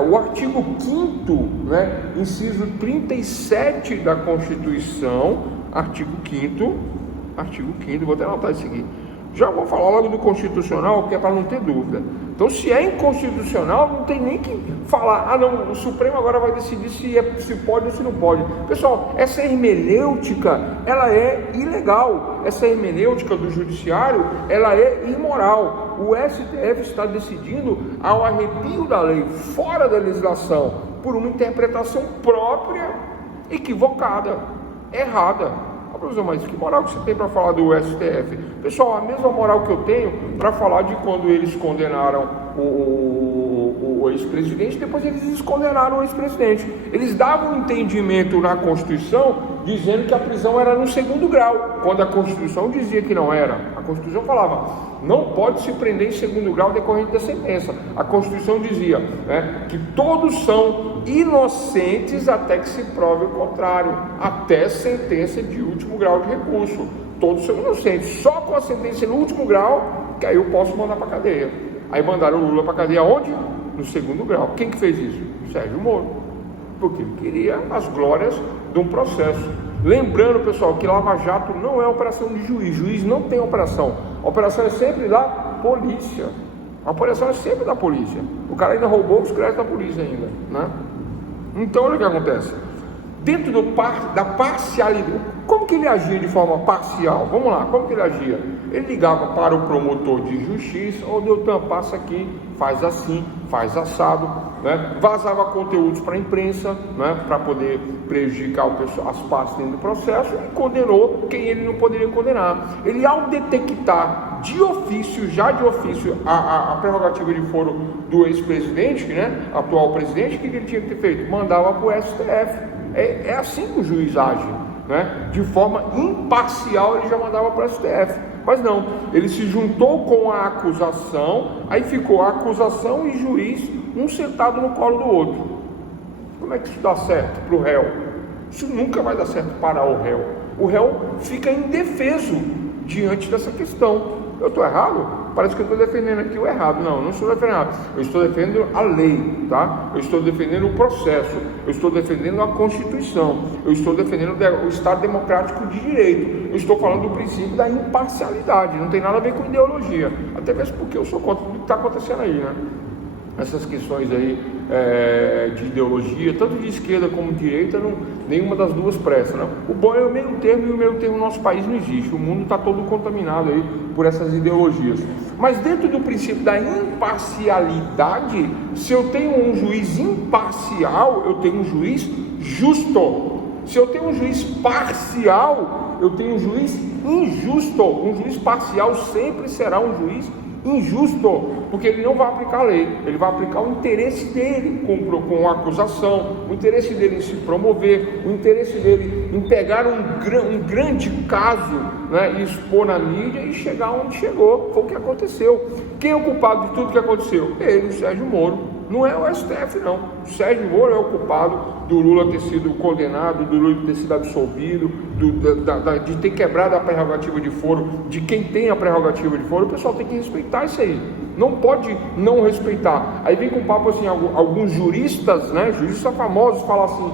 O artigo 5º, né, inciso 37 da Constituição, artigo 5º, vou até anotar isso aqui. Já vou falar logo do constitucional, que é para não ter dúvida. Então, se é inconstitucional, não tem nem que falar, não, o Supremo agora vai decidir se pode ou se não pode. Pessoal, essa hermenêutica, ela é ilegal. Essa hermenêutica do judiciário, ela é imoral. O STF está decidindo ao arrepio da lei, fora da legislação, por uma interpretação própria, equivocada, errada. Professor, mas que moral que você tem para falar do STF? Pessoal, a mesma moral que eu tenho para falar de quando eles condenaram o ex-presidente, depois eles descondenaram o ex-presidente. Eles davam um entendimento na Constituição dizendo que a prisão era no segundo grau, quando a Constituição dizia que não era. A Constituição falava, não pode se prender em segundo grau decorrente da sentença. A Constituição dizia, né, que todos são inocentes até que se prove o contrário, até sentença de último grau de recurso. Todos são inocentes, só com a sentença no último grau, que aí eu posso mandar para cadeia. Aí mandaram o Lula para cadeia onde? No segundo grau. Quem que fez isso? Sérgio Moro, porque ele queria as glórias de um processo. Lembrando, pessoal, que Lava Jato não é operação de juiz não tem operação. A operação é sempre da polícia. A operação é sempre da polícia. O cara ainda roubou os créditos da polícia ainda, né? Então, olha o que acontece. Dentro da parcialidade, como que ele agia de forma parcial? Vamos lá, como que ele agia? Ele ligava para o promotor de justiça, ô Deltan, passa aqui, faz assim, faz assado, né? Vazava conteúdos para a imprensa, né? Para poder prejudicar as partes dentro do processo, e condenou quem ele não poderia condenar. Ele, ao detectar de ofício, a prerrogativa de foro do ex-presidente, né? Atual presidente, o que ele tinha que ter feito? Mandava para o STF. É assim que o juiz age, né? De forma imparcial ele já mandava para o STF, mas não, ele se juntou com a acusação, aí ficou a acusação e juiz, um sentado no colo do outro. Como é que isso dá certo para o réu? Isso nunca vai dar certo para o réu. O réu fica indefeso diante dessa questão. Eu estou errado? Parece que eu estou defendendo aqui o errado. Não, eu não estou defendendo nada. Eu estou defendendo a lei, tá? Eu estou defendendo o processo. Eu estou defendendo a Constituição. Eu estou defendendo o Estado Democrático de Direito. Eu estou falando do princípio da imparcialidade. Não tem nada a ver com ideologia. Até mesmo porque eu sou contra tudo que está acontecendo aí, né? Essas questões aí de ideologia, tanto de esquerda como de direita, nenhuma das duas presta, né? O bom é o meio termo, e o meio termo no nosso país não existe. O mundo está todo contaminado aí por essas ideologias. Mas dentro do princípio da imparcialidade, se eu tenho um juiz imparcial, eu tenho um juiz justo. Se eu tenho um juiz parcial, eu tenho um juiz injusto. Um juiz parcial sempre será um juiz injusto, porque ele não vai aplicar a lei, ele vai aplicar o interesse dele com a acusação, o interesse dele em se promover, o interesse dele em pegar um grande caso, né, e expor na mídia e chegar onde chegou. Foi o que aconteceu. Quem é o culpado de tudo que aconteceu? Ele, o Sérgio Moro. Não é o STF, não. O Sérgio Moro é o culpado do Lula ter sido condenado, do Lula ter sido absolvido, de ter quebrado a prerrogativa de foro, de quem tem a prerrogativa de foro. O pessoal tem que respeitar isso aí. Não pode não respeitar. Aí vem com um papo assim, alguns juristas, né, juristas famosos falam assim,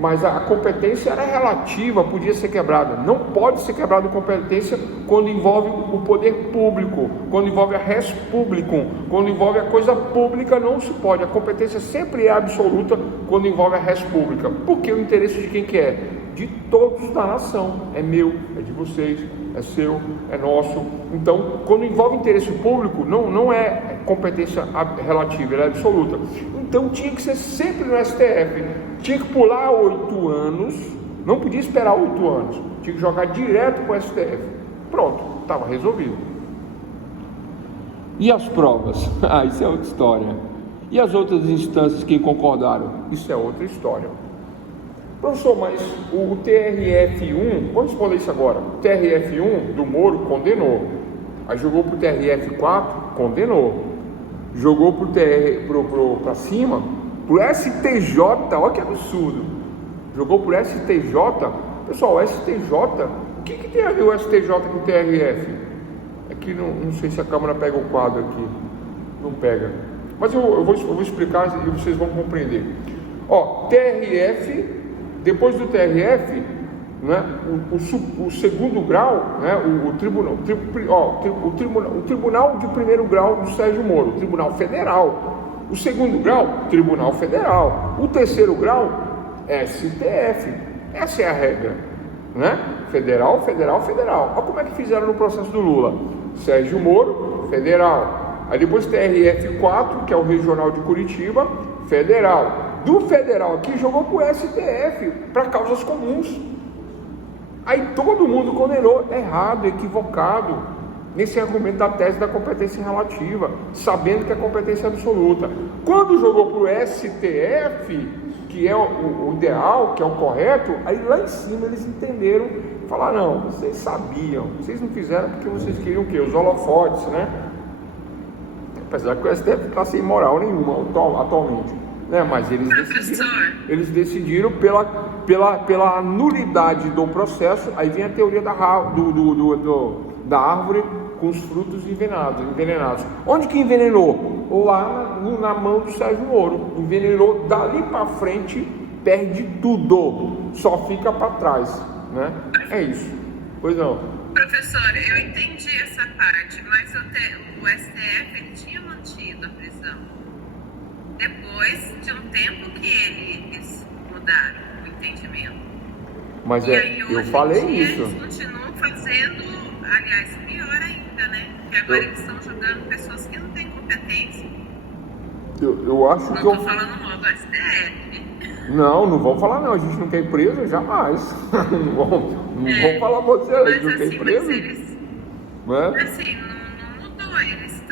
mas a competência era relativa, podia ser quebrada. Não pode ser quebrada a competência quando envolve o poder público, quando envolve a res publicum, quando envolve a coisa pública, não se pode. A competência sempre é absoluta quando envolve a res pública, porque o interesse de quem que é? De todos da nação. É meu, é de vocês, é seu, é nosso. Então, quando envolve interesse público, não é competência relativa, ela é absoluta. Então tinha que ser sempre no STF, tinha que pular 8 anos, não podia esperar 8 anos, tinha que jogar direto para o STF. Pronto, estava resolvido. E as provas? Isso é outra história. E as outras instâncias que concordaram? Isso é outra história. Professor, mas o TRF1, vamos responder isso agora. O TRF1 do Moro condenou, aí jogou para o TRF4, condenou, jogou para cima, para o STJ, olha que absurdo, jogou para o STJ. Pessoal, o STJ, o que tem a ver o STJ com o TRF? Aqui não sei se a câmera pega o quadro aqui, não pega, mas eu vou explicar e vocês vão compreender. TRF, depois do TRF, né, o segundo grau, né, o tribunal de primeiro grau do Sérgio Moro, Tribunal Federal. O segundo grau, Tribunal Federal. O terceiro grau, STF. Essa é a regra, né? Federal, federal, federal. Olha como é que fizeram no processo do Lula. Sérgio Moro, federal. Aí depois TRF4, que é o regional de Curitiba, federal. Do federal aqui jogou para o STF, para causas comuns. Aí todo mundo condenou errado, equivocado, nesse argumento da tese da competência relativa, sabendo que a competência é absoluta. Quando jogou para o STF, que que é o ideal, que é o correto, aí lá em cima eles entenderam, falaram, não, vocês sabiam, vocês não fizeram porque vocês queriam o quê? Os holofotes, né? Apesar que o STF está sem moral nenhuma atualmente, né? Mas eles decidiram pela nulidade do processo. Aí vem a teoria da árvore com os frutos envenenados. Onde que envenenou? Lá na mão do Sérgio Moro. Envenenou, dali para frente perde tudo, só fica para trás, né? É isso. Pois não. Professor, eu entendi essa parte, mas o STF ele tinha mantido a prisão. Depois de um tempo que eles mudaram o entendimento. Mas eu falei isso. Eles continuam fazendo, aliás, pior ainda, né? Porque agora eles estão julgando pessoas que não têm competência. Eu acho que eu estou falando mal do STF. Não vão falar não, a gente não quer ir preso, jamais. Não vão falar você, a gente não quer ir preso. Assim, não mudou, eles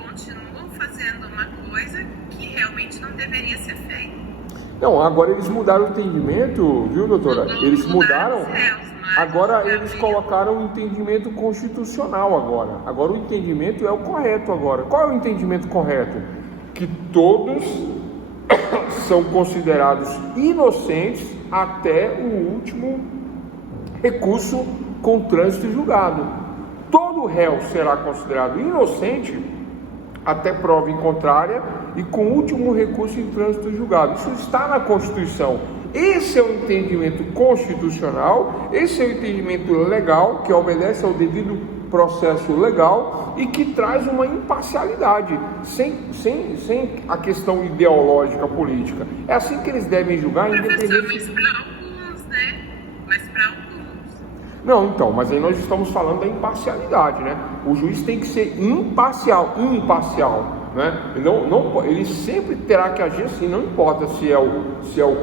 continuam fazendo uma coisa que realmente não deveria ser feita. Não, agora eles mudaram o entendimento, viu, doutora? Eles mudaram. Agora eles colocaram o entendimento constitucional agora. Agora o entendimento é o correto agora. Qual é o entendimento correto? Que todos são considerados inocentes até o último recurso com trânsito julgado. Todo réu será considerado inocente até prova em contrária e com o último recurso em trânsito julgado. Isso está na Constituição. Esse é o entendimento constitucional, esse é o entendimento legal, que obedece ao devido processo legal e que traz uma imparcialidade, sem a questão ideológica política. É assim que eles devem julgar, independente... Mas para alguns, né? Mas para alguns. Não, então, mas aí nós estamos falando da imparcialidade, né? O juiz tem que ser imparcial, né? Ele sempre terá que agir assim, não importa se é o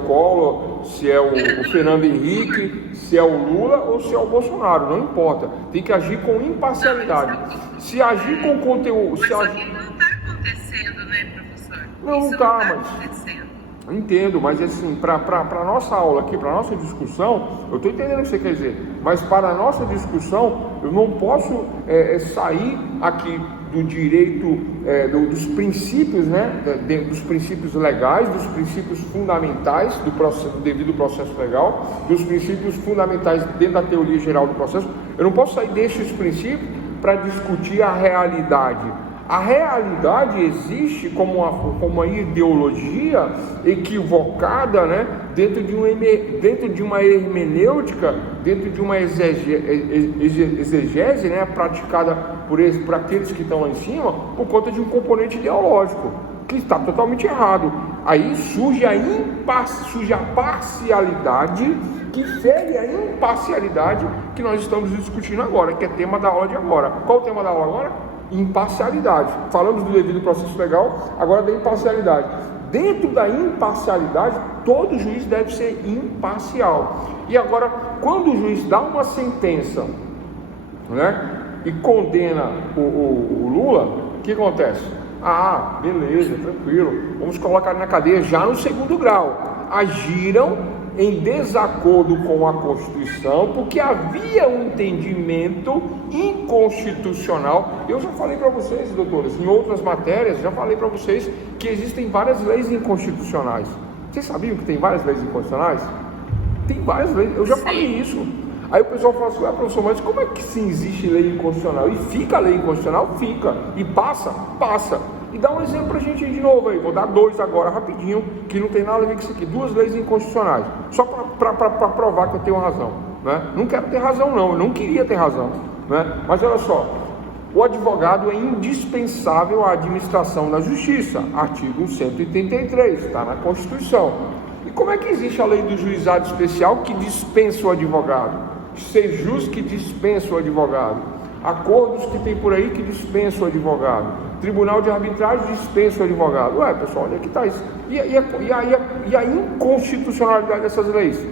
Collor, se é o Fernando Henrique, se é o Lula ou se é o Bolsonaro, não importa. Tem que agir com imparcialidade. Se agir com conteúdo... Mas isso aqui não está acontecendo, né, professor? Não está, mas... Entendo, mas assim, para a nossa aula aqui, para a nossa discussão, eu estou entendendo o que você quer dizer, mas para a nossa discussão, eu não posso sair aqui do direito, dos princípios, né, dos princípios legais, dos princípios fundamentais do devido processo legal, dos princípios fundamentais dentro da teoria geral do processo. Eu não posso sair desses princípios para discutir a realidade. A realidade existe como uma ideologia equivocada, né? dentro de uma hermenêutica, dentro de uma exegese, né? praticada por aqueles que estão lá em cima, por conta de um componente ideológico, que está totalmente errado. Aí surge a parcialidade, que fere a imparcialidade que nós estamos discutindo agora, que é tema da aula de agora. Qual o tema da aula agora? Imparcialidade. Falamos do devido processo legal, agora da imparcialidade. Dentro da imparcialidade, todo juiz deve ser imparcial. E agora, quando o juiz dá uma sentença, né, e condena o Lula, o que acontece? Ah, beleza, tranquilo, vamos colocar na cadeia já no segundo grau. Agiram em desacordo com a Constituição, porque havia um entendimento inconstitucional. Eu já falei para vocês, doutores, em outras matérias, já falei para vocês que existem várias leis inconstitucionais. Vocês sabiam que tem várias leis inconstitucionais? Tem várias leis, eu já falei isso. Aí o pessoal fala assim, professor, mas como é que sim existe lei inconstitucional? E fica a lei inconstitucional? Fica. E passa? Passa. E dá um exemplo pra gente de novo aí, vou dar 2 agora rapidinho, que não tem nada a ver com isso aqui, 2 leis inconstitucionais, só para provar que eu tenho razão, né? Não quero ter razão não, eu não queria ter razão, né? Mas olha só, o advogado é indispensável à administração da justiça, artigo 183, está na Constituição. E como é que existe a lei do juizado especial que dispensa o advogado? Sejus que dispensa o advogado. Acordos que tem por aí que dispensa o advogado. Tribunal de arbitragem dispensa o advogado. Ué, pessoal, onde é que está isso? E a inconstitucionalidade dessas leis?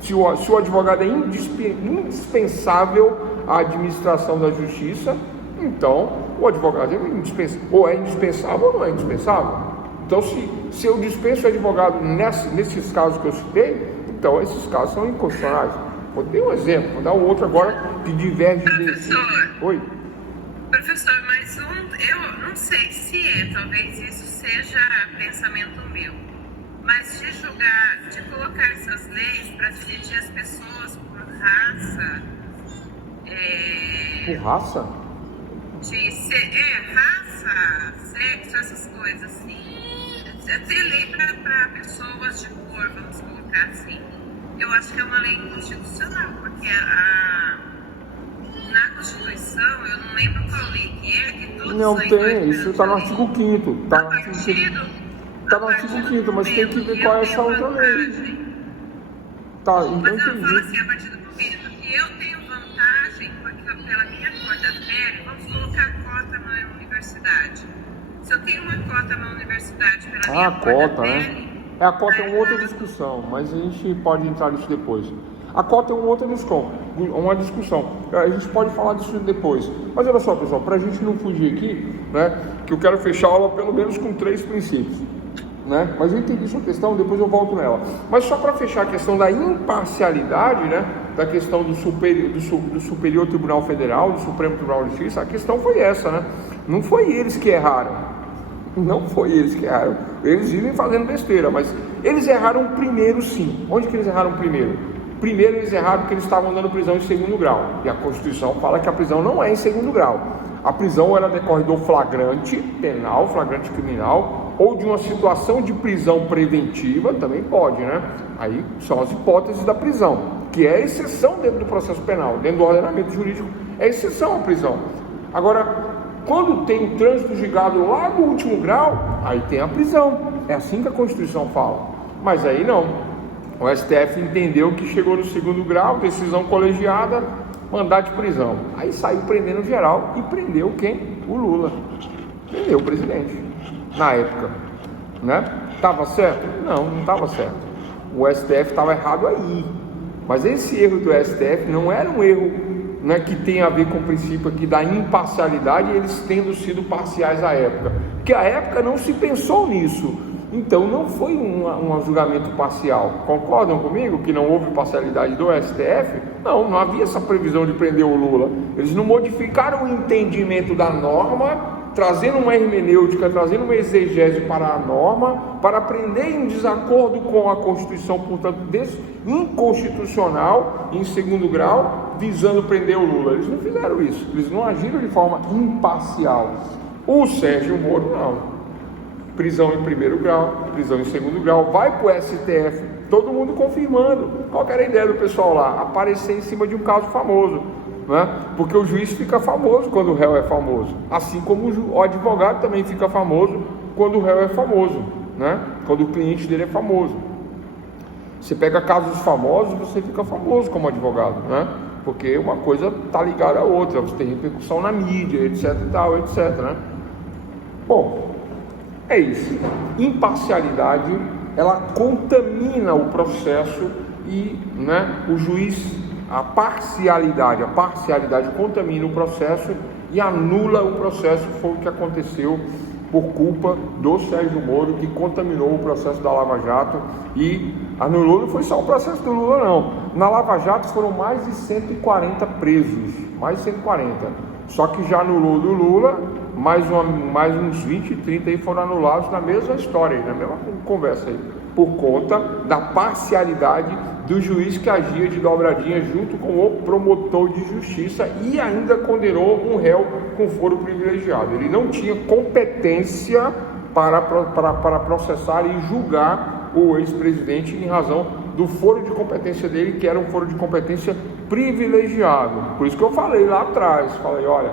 Se o advogado é indispensável à administração da justiça, então o advogado é indispensável. Ou é indispensável ou não é indispensável? Então, se eu dispenso o advogado nesses casos que eu citei, então esses casos são inconstitucionais. Vou dar um exemplo, vou dar um outro agora que diverge desse. Oi? Professor, mas eu não sei se talvez isso seja pensamento meu, mas de colocar essas leis para dividir as pessoas por raça. Por raça? Raça, sexo, essas coisas assim. Ter lei para pessoas de cor, vamos colocar assim. Eu acho que é uma lei inconstitucional, porque na Constituição, eu não lembro qual lei que todos não são tem, isso está no artigo 5º. Está no artigo 5º, mas tem que ver qual é essa outra lei. Tá, então mas eu entendi. falo assim, a partir do momento que eu tenho vantagem pela minha cor da pele, vamos colocar cota na universidade. Se eu tenho uma cota na universidade pela minha cor cota, da pele... né? A cota é uma outra discussão, mas a gente pode entrar nisso depois. A cota é uma outra discussão, a gente pode falar disso depois. Mas olha só, pessoal, para a gente não fugir aqui, né, que eu quero fechar a aula pelo menos com 3 princípios, né? Mas eu entendi sua questão, depois eu volto nela. Mas só para fechar a questão da imparcialidade, né, da questão do Superior Tribunal Federal, do Supremo Tribunal de Justiça, a questão foi essa, né? Não foi eles que erraram. Não foi eles que erraram. Eles vivem fazendo besteira, mas eles erraram primeiro sim. Onde que eles erraram primeiro? Primeiro eles erraram porque eles estavam dando prisão em segundo grau. E a Constituição fala que a prisão não é em segundo grau. A prisão ela decorre do flagrante penal, flagrante criminal, ou de uma situação de prisão preventiva, também pode, né? Aí são as hipóteses da prisão, que é a exceção dentro do processo penal, dentro do ordenamento jurídico, é exceção à prisão. Agora, quando tem o trânsito julgado lá no último grau, aí tem a prisão. É assim que a Constituição fala. Mas aí não. O STF entendeu que chegou no segundo grau, decisão colegiada, mandado de prisão. Aí saiu prendendo geral e prendeu quem? O Lula. Prendeu o presidente. Na época. Né? Tava certo? Não estava certo. O STF estava errado aí. Mas esse erro do STF não era um erro, né, que tem a ver com o princípio aqui da imparcialidade, eles tendo sido parciais à época, porque à época não se pensou nisso, então não foi um julgamento parcial. Concordam comigo que não houve parcialidade do STF? Não havia essa previsão de prender o Lula. Eles não modificaram o entendimento da norma, trazendo uma hermenêutica, trazendo uma exegese para a norma, para prender em desacordo com a Constituição, portanto, inconstitucional, em segundo grau, visando prender o Lula. Eles não fizeram isso, eles não agiram de forma imparcial. O Sérgio Moro não. Prisão em primeiro grau, prisão em segundo grau, vai para o STF, todo mundo confirmando. Qual que era a ideia do pessoal lá? Aparecer em cima de um caso famoso, né? Porque o juiz fica famoso quando o réu é famoso, assim como o advogado também fica famoso quando o réu é famoso, né? Quando o cliente dele é famoso. Você pega casos famosos, você fica famoso como advogado, né? Porque uma coisa está ligada à outra, você tem repercussão na mídia, etc e tal, etc, né? Bom, é isso. Imparcialidade, ela contamina o processo e, né, o juiz, a parcialidade contamina o processo e anula o processo. Foi o que aconteceu por culpa do Sérgio Moro, que contaminou o processo da Lava Jato e anulou. Não foi só o processo do Lula, não. Na Lava Jato foram mais de 140 presos, mais de 140. Só que já anulou do Lula, mais uns 20, 30 aí foram anulados na mesma história, na mesma conversa aí, por conta da parcialidade do juiz que agia de dobradinha junto com o promotor de justiça e ainda condenou um réu com foro privilegiado. Ele não tinha competência para processar e julgar o ex-presidente em razão do foro de competência dele, que era um foro de competência privilegiado. Por isso que eu falei lá atrás, olha,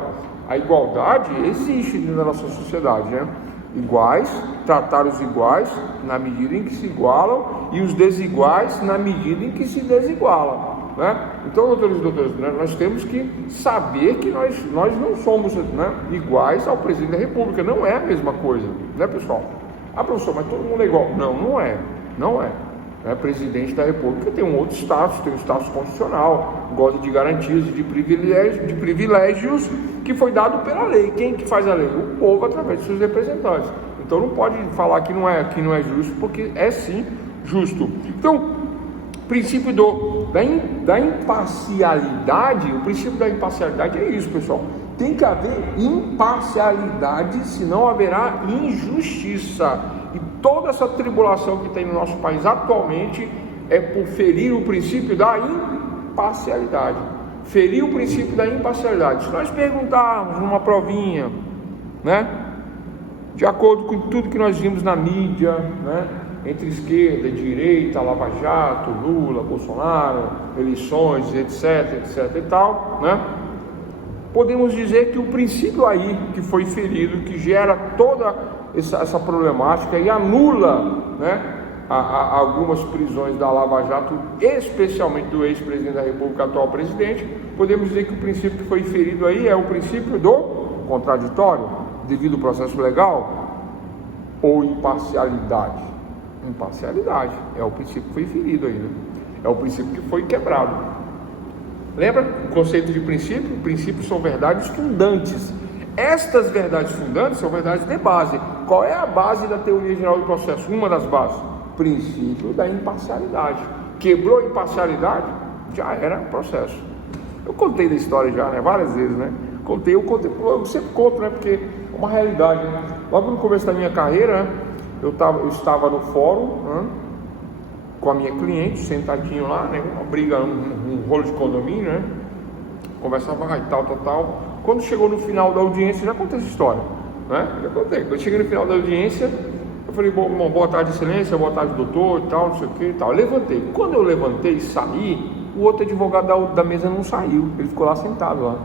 a igualdade existe dentro da nossa sociedade, né? Iguais, tratar os iguais na medida em que se igualam e os desiguais na medida em que se desigualam, né? Então, doutores e doutoras, né, nós temos que saber que nós não somos, né, iguais ao presidente da República. Não é a mesma coisa, né, pessoal? Ah, professor, mas todo mundo é igual. Não é. Presidente da República tem um outro status, tem um status constitucional, goza de garantias e de privilégios que foi dado pela lei. Quem que faz a lei? O povo através de seus representantes. Então não pode falar que não é justo, porque é sim justo. Então, princípio da imparcialidade, o princípio da imparcialidade é isso, pessoal. Tem que haver imparcialidade, senão haverá injustiça. E toda essa tribulação que tem no nosso país atualmente é por ferir o princípio da imparcialidade. Ferir o princípio da imparcialidade. Se nós perguntarmos numa provinha, né, de acordo com tudo que nós vimos na mídia, né, entre esquerda e direita, Lava Jato, Lula, Bolsonaro, eleições, etc e tal, né, podemos dizer que o princípio aí que foi ferido, que gera toda essa problemática e anula, né, algumas prisões da Lava Jato, especialmente do ex-presidente da República, atual presidente, podemos dizer que o princípio que foi ferido aí é o princípio do contraditório, devido ao processo legal, ou imparcialidade. Imparcialidade é o princípio que foi ferido aí, né? É o princípio que foi quebrado. Lembra o conceito de princípio? Princípios são verdades fundantes. Estas verdades fundantes são verdades de base. Qual é a base da teoria geral do processo? Uma das bases: princípio da imparcialidade. Quebrou a imparcialidade, já era processo. Eu contei da história já, né? Várias vezes, né? Eu sempre conto, né? Porque é uma realidade, né? Logo no começo da minha carreira, né? Eu estava no fórum, né, com a minha cliente, sentadinho lá, né? Uma briga, um rolo de condomínio, né? Conversava e tal. Quando chegou no final da audiência, já contei essa história, né? Já contei. Quando cheguei no final da audiência, eu falei, bom, boa tarde, excelência, boa tarde, doutor, e tal, não sei o que e tal. Eu levantei. Quando eu levantei e saí, o outro advogado da mesa não saiu. Ele ficou lá sentado lá.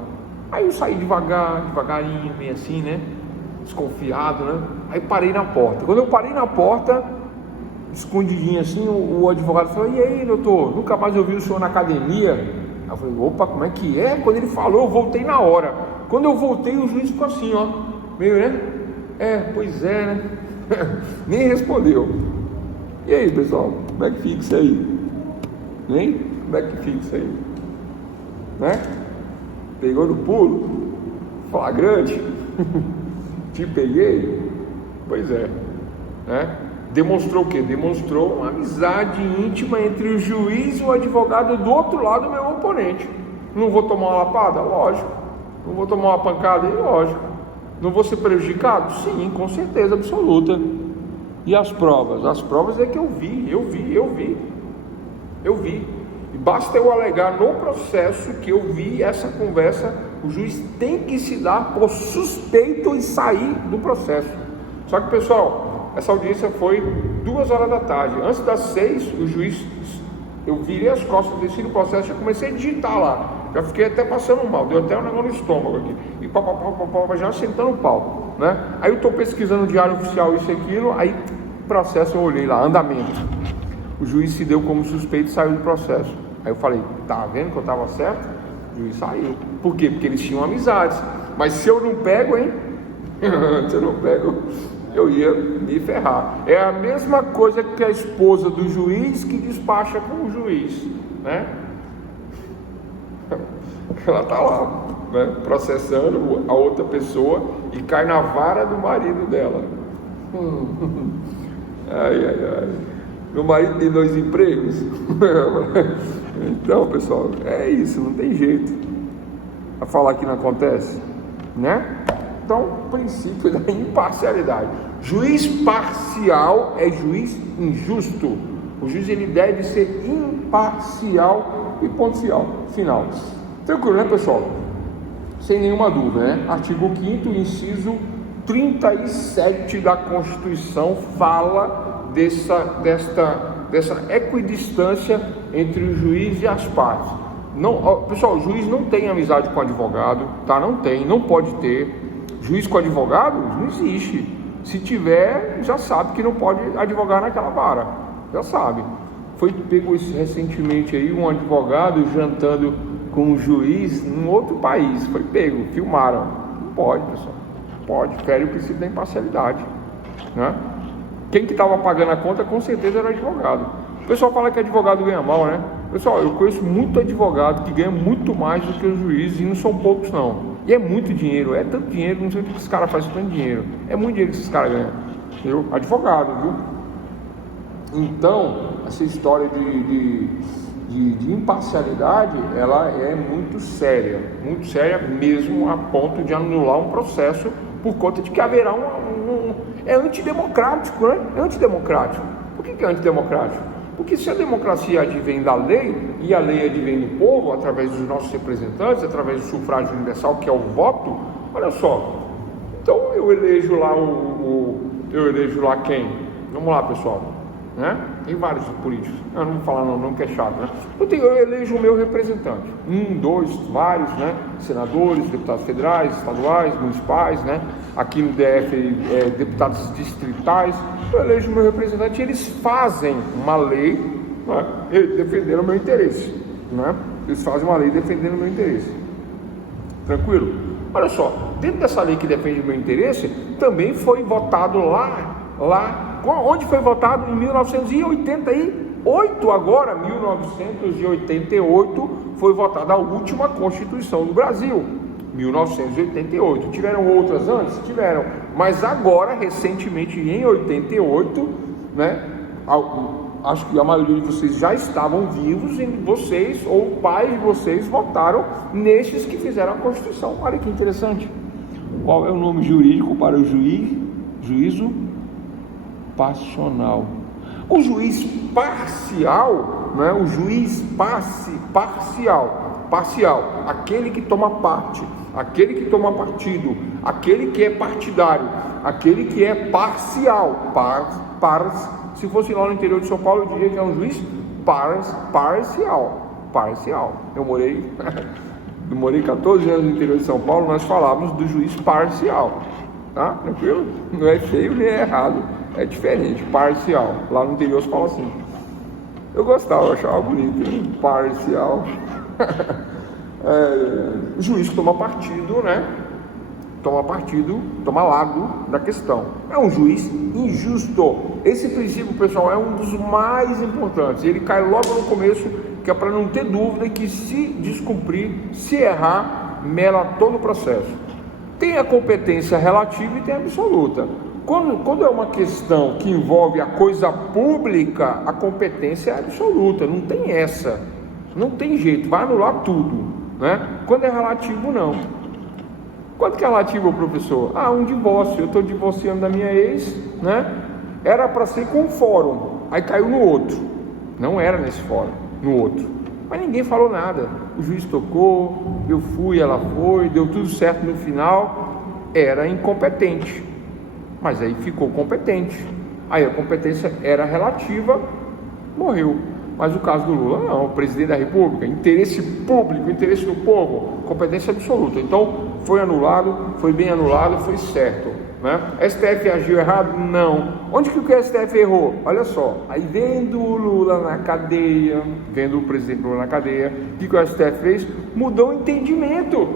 Aí eu saí devagarinho, meio assim, né? Desconfiado, né? Aí parei na porta. Quando eu parei na porta, escondidinho assim, o advogado falou, e aí, doutor, nunca mais eu vi o senhor na academia? Aí eu falei, opa, como é que é? Quando ele falou, eu voltei na hora. Quando eu voltei, o juiz ficou assim, ó, meio, né? Pois é, né? Nem respondeu. E aí, pessoal, como é que fica isso aí? Hein? Como é que fica isso aí? Né? Pegou no pulo? Flagrante? Te peguei? Pois é, né? Demonstrou o quê? Demonstrou uma amizade íntima entre o juiz e o advogado do outro lado, meu oponente. Não vou tomar uma lapada? Lógico. Não vou tomar uma pancada? Lógico. Não vou ser prejudicado? Sim, com certeza absoluta. E as provas? As provas é que eu vi. E basta eu alegar no processo que eu vi essa conversa, o juiz tem que se dar por suspeito e sair do processo. Só que, pessoal, essa audiência foi 2h da tarde. Antes das 6, o juiz, eu virei as costas, desci no processo, já comecei a digitar lá. Já fiquei até passando mal, deu até um negócio no estômago aqui. E já sentando o pau, né? Aí eu estou pesquisando no Diário Oficial isso e aquilo, aí processo eu olhei lá, andamento. O juiz se deu como suspeito e saiu do processo. Aí eu falei, tá vendo que eu estava certo? O juiz saiu. Por quê? Porque eles tinham amizades. Mas se eu não pego, hein? Se eu não pego, eu ia me ferrar. É a mesma coisa que a esposa do juiz que despacha com o juiz, né? Ela está lá, né, processando a outra pessoa e cai na vara do marido dela. Ai. Meu marido tem 2 empregos. Então, pessoal, é isso, não tem jeito. A falar que não acontece, né? Então, princípio da imparcialidade. Juiz parcial é juiz injusto. O juiz ele deve ser imparcial e ponto final. Tranquilo, né, pessoal? Sem nenhuma dúvida, né? Artigo 5º, inciso 37 da Constituição fala dessa equidistância entre o juiz e as partes. Não, pessoal, o juiz não tem amizade com o advogado, tá? Não pode ter. Juiz com advogado não existe. Se tiver, já sabe que não pode advogar naquela vara, já sabe. Foi pego recentemente aí um advogado jantando com um juiz em outro país, foi pego, filmaram. Não pode, pessoal, não pode, fere o princípio da imparcialidade, né? Quem que estava pagando a conta com certeza era o advogado. O pessoal fala que advogado ganha mal, né? Pessoal, eu conheço muito advogado que ganha muito mais do que os juízes e não são poucos não. E é muito dinheiro, é tanto dinheiro, não sei o que esses caras fazem com tanto dinheiro. É muito dinheiro que esses caras ganham, Eu, advogado, viu? Então, essa história de imparcialidade, ela é muito séria mesmo, a ponto de anular um processo por conta de que haverá é antidemocrático, né? É antidemocrático. Por que é antidemocrático? Porque se a democracia advém da lei, e a lei advém do povo, através dos nossos representantes, através do sufrágio universal, que é o voto, olha só, então eu elejo lá quem? Vamos lá, pessoal, né? Tem vários políticos, eu não vou falar não que é chato, né? Eu elejo o meu representante, 1, 2, vários, né? Senadores, deputados federais, estaduais, municipais, né? Aqui no DF, deputados distritais. Eu elejo o meu representante, eles fazem uma lei, né? Defendendo o meu interesse, né? Eles fazem uma lei defendendo o meu interesse. Tranquilo? Olha só, dentro dessa lei que defende o meu interesse, também foi votado lá, onde foi votado? Em 1988, agora, 1988, foi votada a última Constituição do Brasil, 1988. Tiveram outras antes? Tiveram, mas agora, recentemente, em 88, né, acho que a maioria de vocês já estavam vivos e vocês, ou pais de vocês, votaram nestes que fizeram a Constituição. Olha que interessante. Qual é o nome jurídico para o juízo passional? O juiz parcial, né? O juiz parcial, aquele que toma parte, aquele que toma partido, aquele que é partidário, aquele que é parcial, se fosse lá no interior de São Paulo, eu diria que é um juiz parcial. Eu morei 14 anos no interior de São Paulo, nós falávamos do juiz parcial, tá? Tranquilo? Não é feio nem é errado, é diferente, parcial. Lá no interior se fala assim. Eu gostava, eu achava bonito, hein? Parcial. O juiz toma partido, né? Toma lado da questão. É um juiz injusto. Esse princípio, pessoal, é um dos mais importantes. Ele cai logo no começo, que é para não ter dúvida que se descumprir, se errar, mela todo o processo. Tem a competência relativa e tem a absoluta. Quando é uma questão que envolve a coisa pública, a competência é absoluta, não tem essa, não tem jeito, vai anular tudo, né? Quando é relativo, não. Quanto que é relativo, professor? Um divórcio, eu estou divorciando da minha ex, né? Era para ser com um fórum, aí caiu no outro, não era nesse fórum, no outro, mas ninguém falou nada, o juiz tocou, eu fui, ela foi, deu tudo certo no final, era incompetente. Mas aí ficou competente. Aí a competência era relativa, morreu. Mas o caso do Lula, não. O presidente da República, interesse público, interesse do povo, competência absoluta. Então, foi anulado, foi bem anulado, foi certo, né? STF agiu errado? Não. Onde que o STF errou? Olha só. Aí vendo o Lula na cadeia, vendo o presidente Lula na cadeia, o que o STF fez? Mudou o entendimento.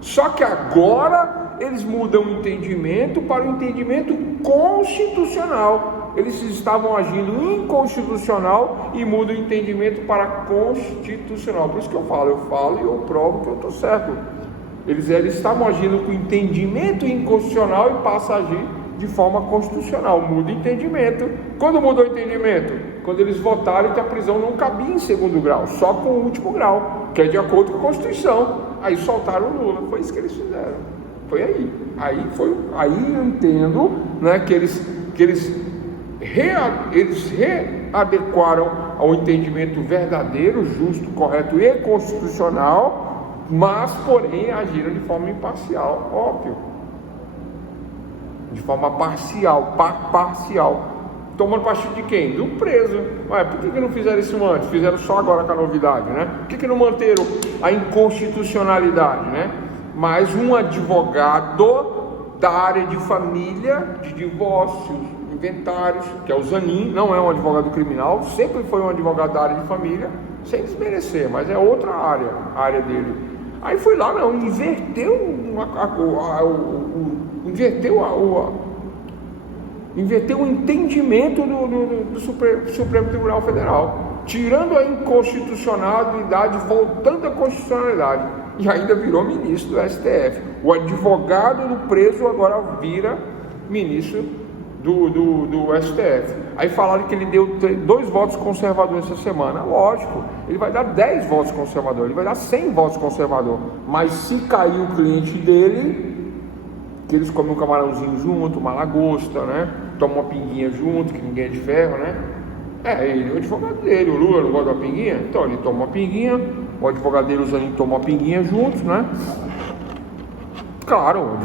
Só que agora eles mudam o entendimento para o entendimento constitucional. Eles estavam agindo inconstitucional e mudam o entendimento para constitucional. Por isso que eu falo e eu provo que eu estou certo. Eles estavam agindo com entendimento inconstitucional e passam a agir de forma constitucional. Muda o entendimento. Quando mudou o entendimento? Quando eles votaram que a prisão não cabia em segundo grau, só com o último grau, que é de acordo com a Constituição. Aí soltaram o Lula. Foi isso que eles fizeram. Foi aí. Aí eu entendo, né, que eles readequaram ao entendimento verdadeiro, justo, correto e constitucional, mas, porém, agiram de forma imparcial, óbvio. De forma parcial, tomando partido de quem? Do preso. Mas por que não fizeram isso antes? Fizeram só agora com a novidade, né? Por que não manteram a inconstitucionalidade, né? Mas um advogado da área de família, de divórcios, inventários, que é o Zanin, não é um advogado criminal, sempre foi um advogado da área de família, sem desmerecer, mas é outra área, a área dele. Aí foi lá, não, inverteu o entendimento do Supremo Tribunal Federal, tirando a inconstitucionalidade, voltando à constitucionalidade. E ainda virou ministro do STF. O advogado do preso agora vira ministro do STF. Aí falaram que ele deu 2 votos conservadores essa semana. Lógico, ele vai dar 10 votos conservadores, ele vai dar 100 votos conservador. Mas se cair o cliente dele, que eles comem um camarãozinho junto, uma lagosta, né? Tomam uma pinguinha junto, que ninguém é de ferro, né? Ele é o advogado dele. O Lula não gosta da pinguinha? Então ele toma uma pinguinha, o advogado dele, o Zanin, toma uma pinguinha juntos, né? Claro,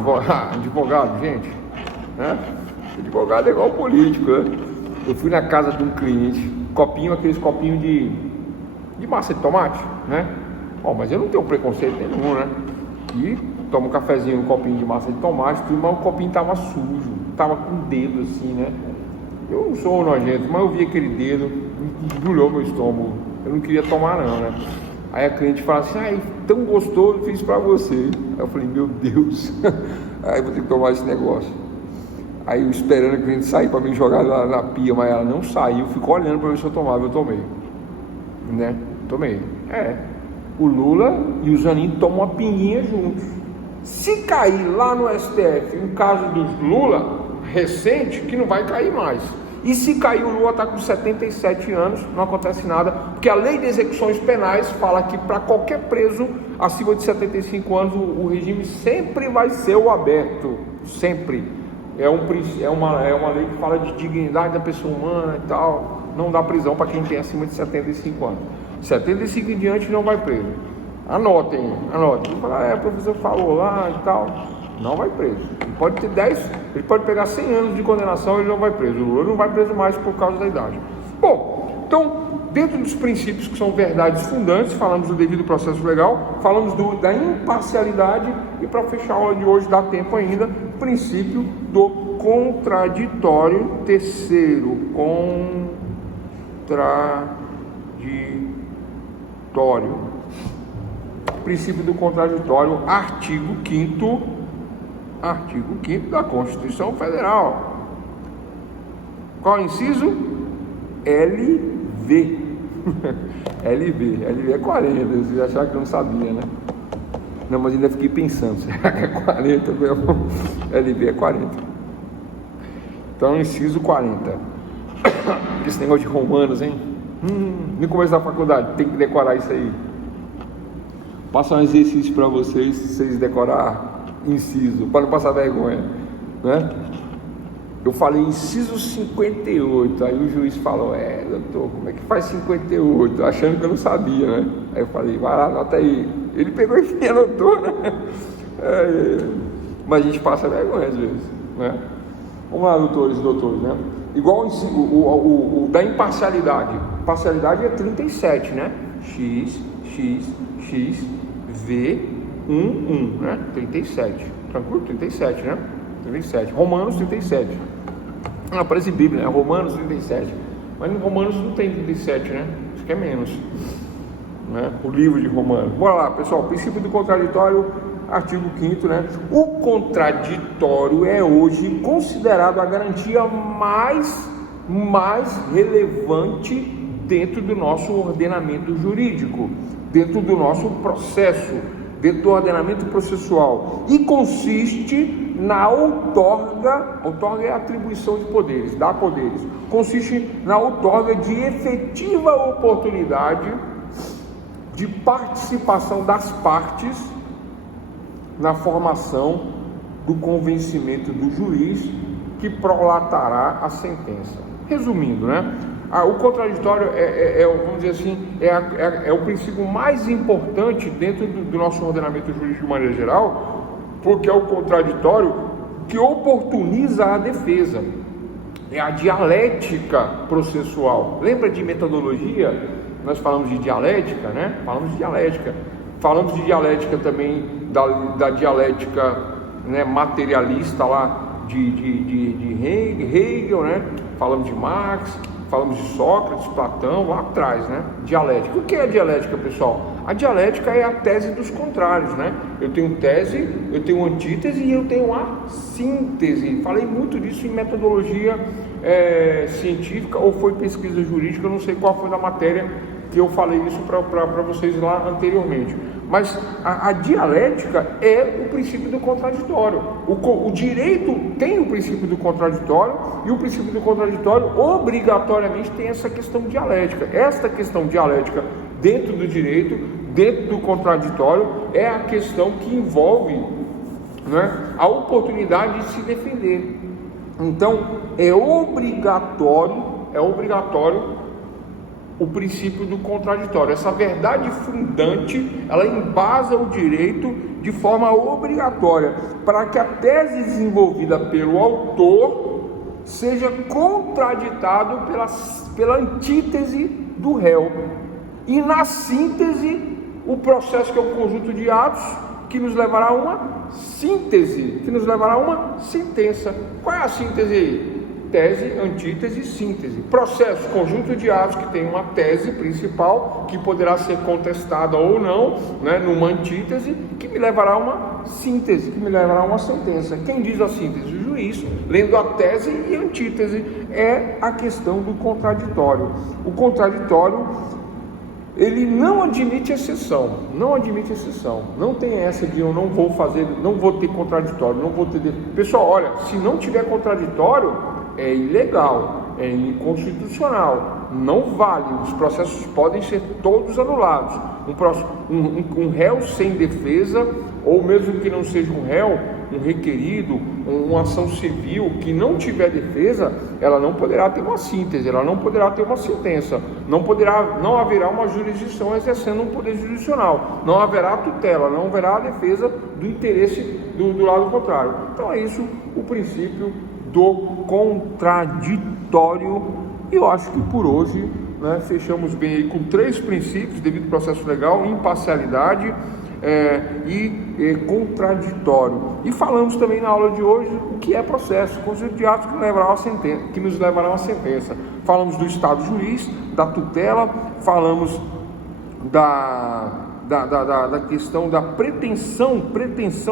advogado, gente, né? Advogado é igual político, né? Eu fui na casa de um cliente, aqueles copinhos de massa de tomate, né? Mas eu não tenho preconceito nenhum, né? E tomo um cafezinho no copinho de massa de tomate, mas o copinho tava sujo, tava com o dedo assim, né? Eu não sou nojento, mas eu vi aquele dedo, me embrulhou meu estômago. Eu não queria tomar não, né? Aí a cliente fala assim, tão gostoso, fiz pra você. Aí eu falei, meu Deus, aí vou ter que tomar esse negócio. Aí eu esperando a cliente sair para me jogar na pia, mas ela não saiu, ficou olhando para ver se eu tomava, eu tomei, né? Tomei. O Lula e o Zanin tomam uma pinguinha juntos. Se cair lá no STF um caso dos Lula recente, que não vai cair mais. E se cair, o Lula está com 77 anos, não acontece nada, porque a lei de execuções penais fala que para qualquer preso acima de 75 anos o regime sempre vai ser o aberto, sempre. É uma lei que fala de dignidade da pessoa humana e tal. Não dá prisão para quem tem acima de 75 anos. 75 em diante não vai preso. Anotem. O professor falou lá e tal. Não vai preso. Ele pode ter 10, ele pode pegar 100 anos de condenação e ele não vai preso. O Lula não vai preso mais por causa da idade. Bom, então, dentro dos princípios que são verdades fundantes, falamos do devido processo legal, falamos da imparcialidade e, para fechar a aula de hoje, dá tempo ainda, princípio do contraditório terceiro. Contraditório. Princípio do contraditório, artigo 5º da Constituição Federal. Qual é o inciso? LV. LV é 40, vocês acharam que eu não sabia, né? Não, mas ainda fiquei pensando, será que é 40 mesmo? LV é 40. Então, inciso 40. Esse negócio de romanos, hein? No começo da faculdade, tem que decorar isso aí. Passar um exercício para vocês decorar inciso, para não passar vergonha, né? Eu falei inciso 58, aí o juiz falou, doutor, como é que faz 58? Achando que eu não sabia, né? Aí eu falei, vai lá, anota aí. Ele pegou e me anotou, né? Mas a gente passa vergonha às vezes, né? Vamos lá, doutores e doutores, né? Igual o da imparcialidade. Parcialidade é 37, né? X, V, 1, né? 37. Tranquilo? 37, né? 37. Romanos 37. Parece Bíblia, né? Romanos 37. Mas em Romanos não tem 37, né? Acho que é menos, né? O livro de Romanos. Bora lá, pessoal. Princípio do contraditório, artigo 5º, né? O contraditório é hoje considerado a garantia mais relevante dentro do nosso ordenamento jurídico, dentro do nosso processo, dentro do ordenamento processual, e consiste na outorga é a atribuição de poderes, dá poderes, consiste na outorga de efetiva oportunidade de participação das partes na formação do convencimento do juiz que prolatará a sentença. Resumindo, né? O contraditório vamos dizer assim, é o princípio mais importante dentro do nosso ordenamento jurídico de maneira geral, porque é o contraditório que oportuniza a defesa. É a dialética processual. Lembra de metodologia? Nós falamos de dialética, né? Falamos de dialética também, da dialética, né, materialista lá de Hegel, né? Falamos de Marx, falamos de Sócrates, Platão, lá atrás, né? Dialética. O que é a dialética, pessoal? A dialética é a tese dos contrários, né? Eu tenho tese, eu tenho antítese e eu tenho a síntese. Falei muito disso em metodologia científica ou foi pesquisa jurídica, eu não sei qual foi a matéria que eu falei isso para vocês lá anteriormente. Mas a dialética é o princípio do contraditório. O direito tem o princípio do contraditório, e o princípio do contraditório obrigatoriamente tem essa questão dialética. Esta questão dialética dentro do direito, dentro do contraditório, é a questão que envolve, né, a oportunidade de se defender. Então é obrigatório o princípio do contraditório. Essa verdade fundante, ela embasa o direito de forma obrigatória, para que a tese desenvolvida pelo autor seja contraditado pela antítese do réu, e na síntese, o processo, que é um conjunto de atos que nos levará a uma síntese, que nos levará a uma sentença. Qual é a síntese aí? Tese, antítese, síntese. Processo, conjunto de atos que tem uma tese principal, que poderá ser contestada ou não, né, numa antítese, que me levará a uma síntese, que me levará a uma sentença. Quem diz a síntese? O juiz, lendo a tese e a antítese. É a questão do contraditório. O contraditório, ele não admite exceção, não tem essa de eu não vou ter contraditório, não vou ter... Pessoal, olha, se não tiver contraditório, é ilegal, é inconstitucional, não vale, os processos podem ser todos anulados. Um réu sem defesa, ou mesmo que não seja um réu, um requerido, uma ação civil que não tiver defesa, ela não poderá ter uma síntese, ela não poderá ter uma sentença, não haverá uma jurisdição exercendo um poder jurisdicional, não haverá tutela, não haverá a defesa do interesse do lado contrário. Então é isso o princípio do contraditório. E eu acho que por hoje, né, fechamos bem aí com 3 princípios: devido processo legal, imparcialidade e contraditório. E falamos também na aula de hoje o que é processo, conjunto de atos que nos levará a uma sentença. Falamos do Estado juiz, da tutela, falamos da questão da pretensão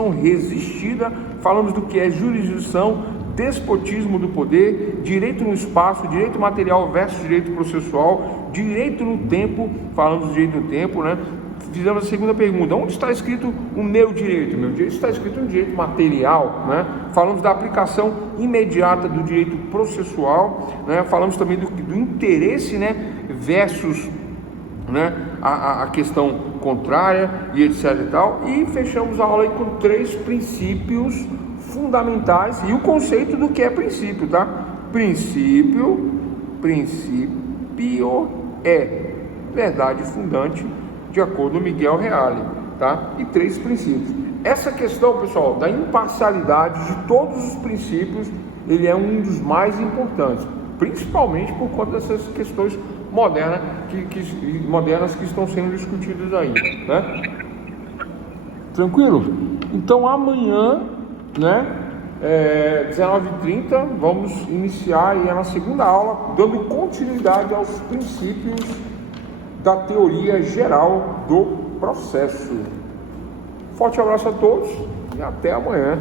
resistida, falamos do que é jurisdição, despotismo do poder, direito no espaço, direito material versus direito processual, direito no tempo, falamos do direito no tempo, né? Fizemos a segunda pergunta: onde está escrito o meu direito? Meu direito está escrito no direito material, né? Falamos da aplicação imediata do direito processual, né? Falamos também do interesse, né, versus, né, a questão contrária e etc e tal. E fechamos a aula aí com 3 princípios fundamentais e o conceito do que é princípio, tá? Princípio é verdade fundante, de acordo com Miguel Reale, tá? E 3 princípios. Essa questão, pessoal, da imparcialidade de todos os princípios, ele é um dos mais importantes, principalmente por conta dessas questões modernas que estão sendo discutidas aí, né? Tranquilo? Então amanhã, né, 19h30, vamos iniciar aí a segunda aula, dando continuidade aos princípios da teoria geral do processo. Forte abraço a todos e até amanhã.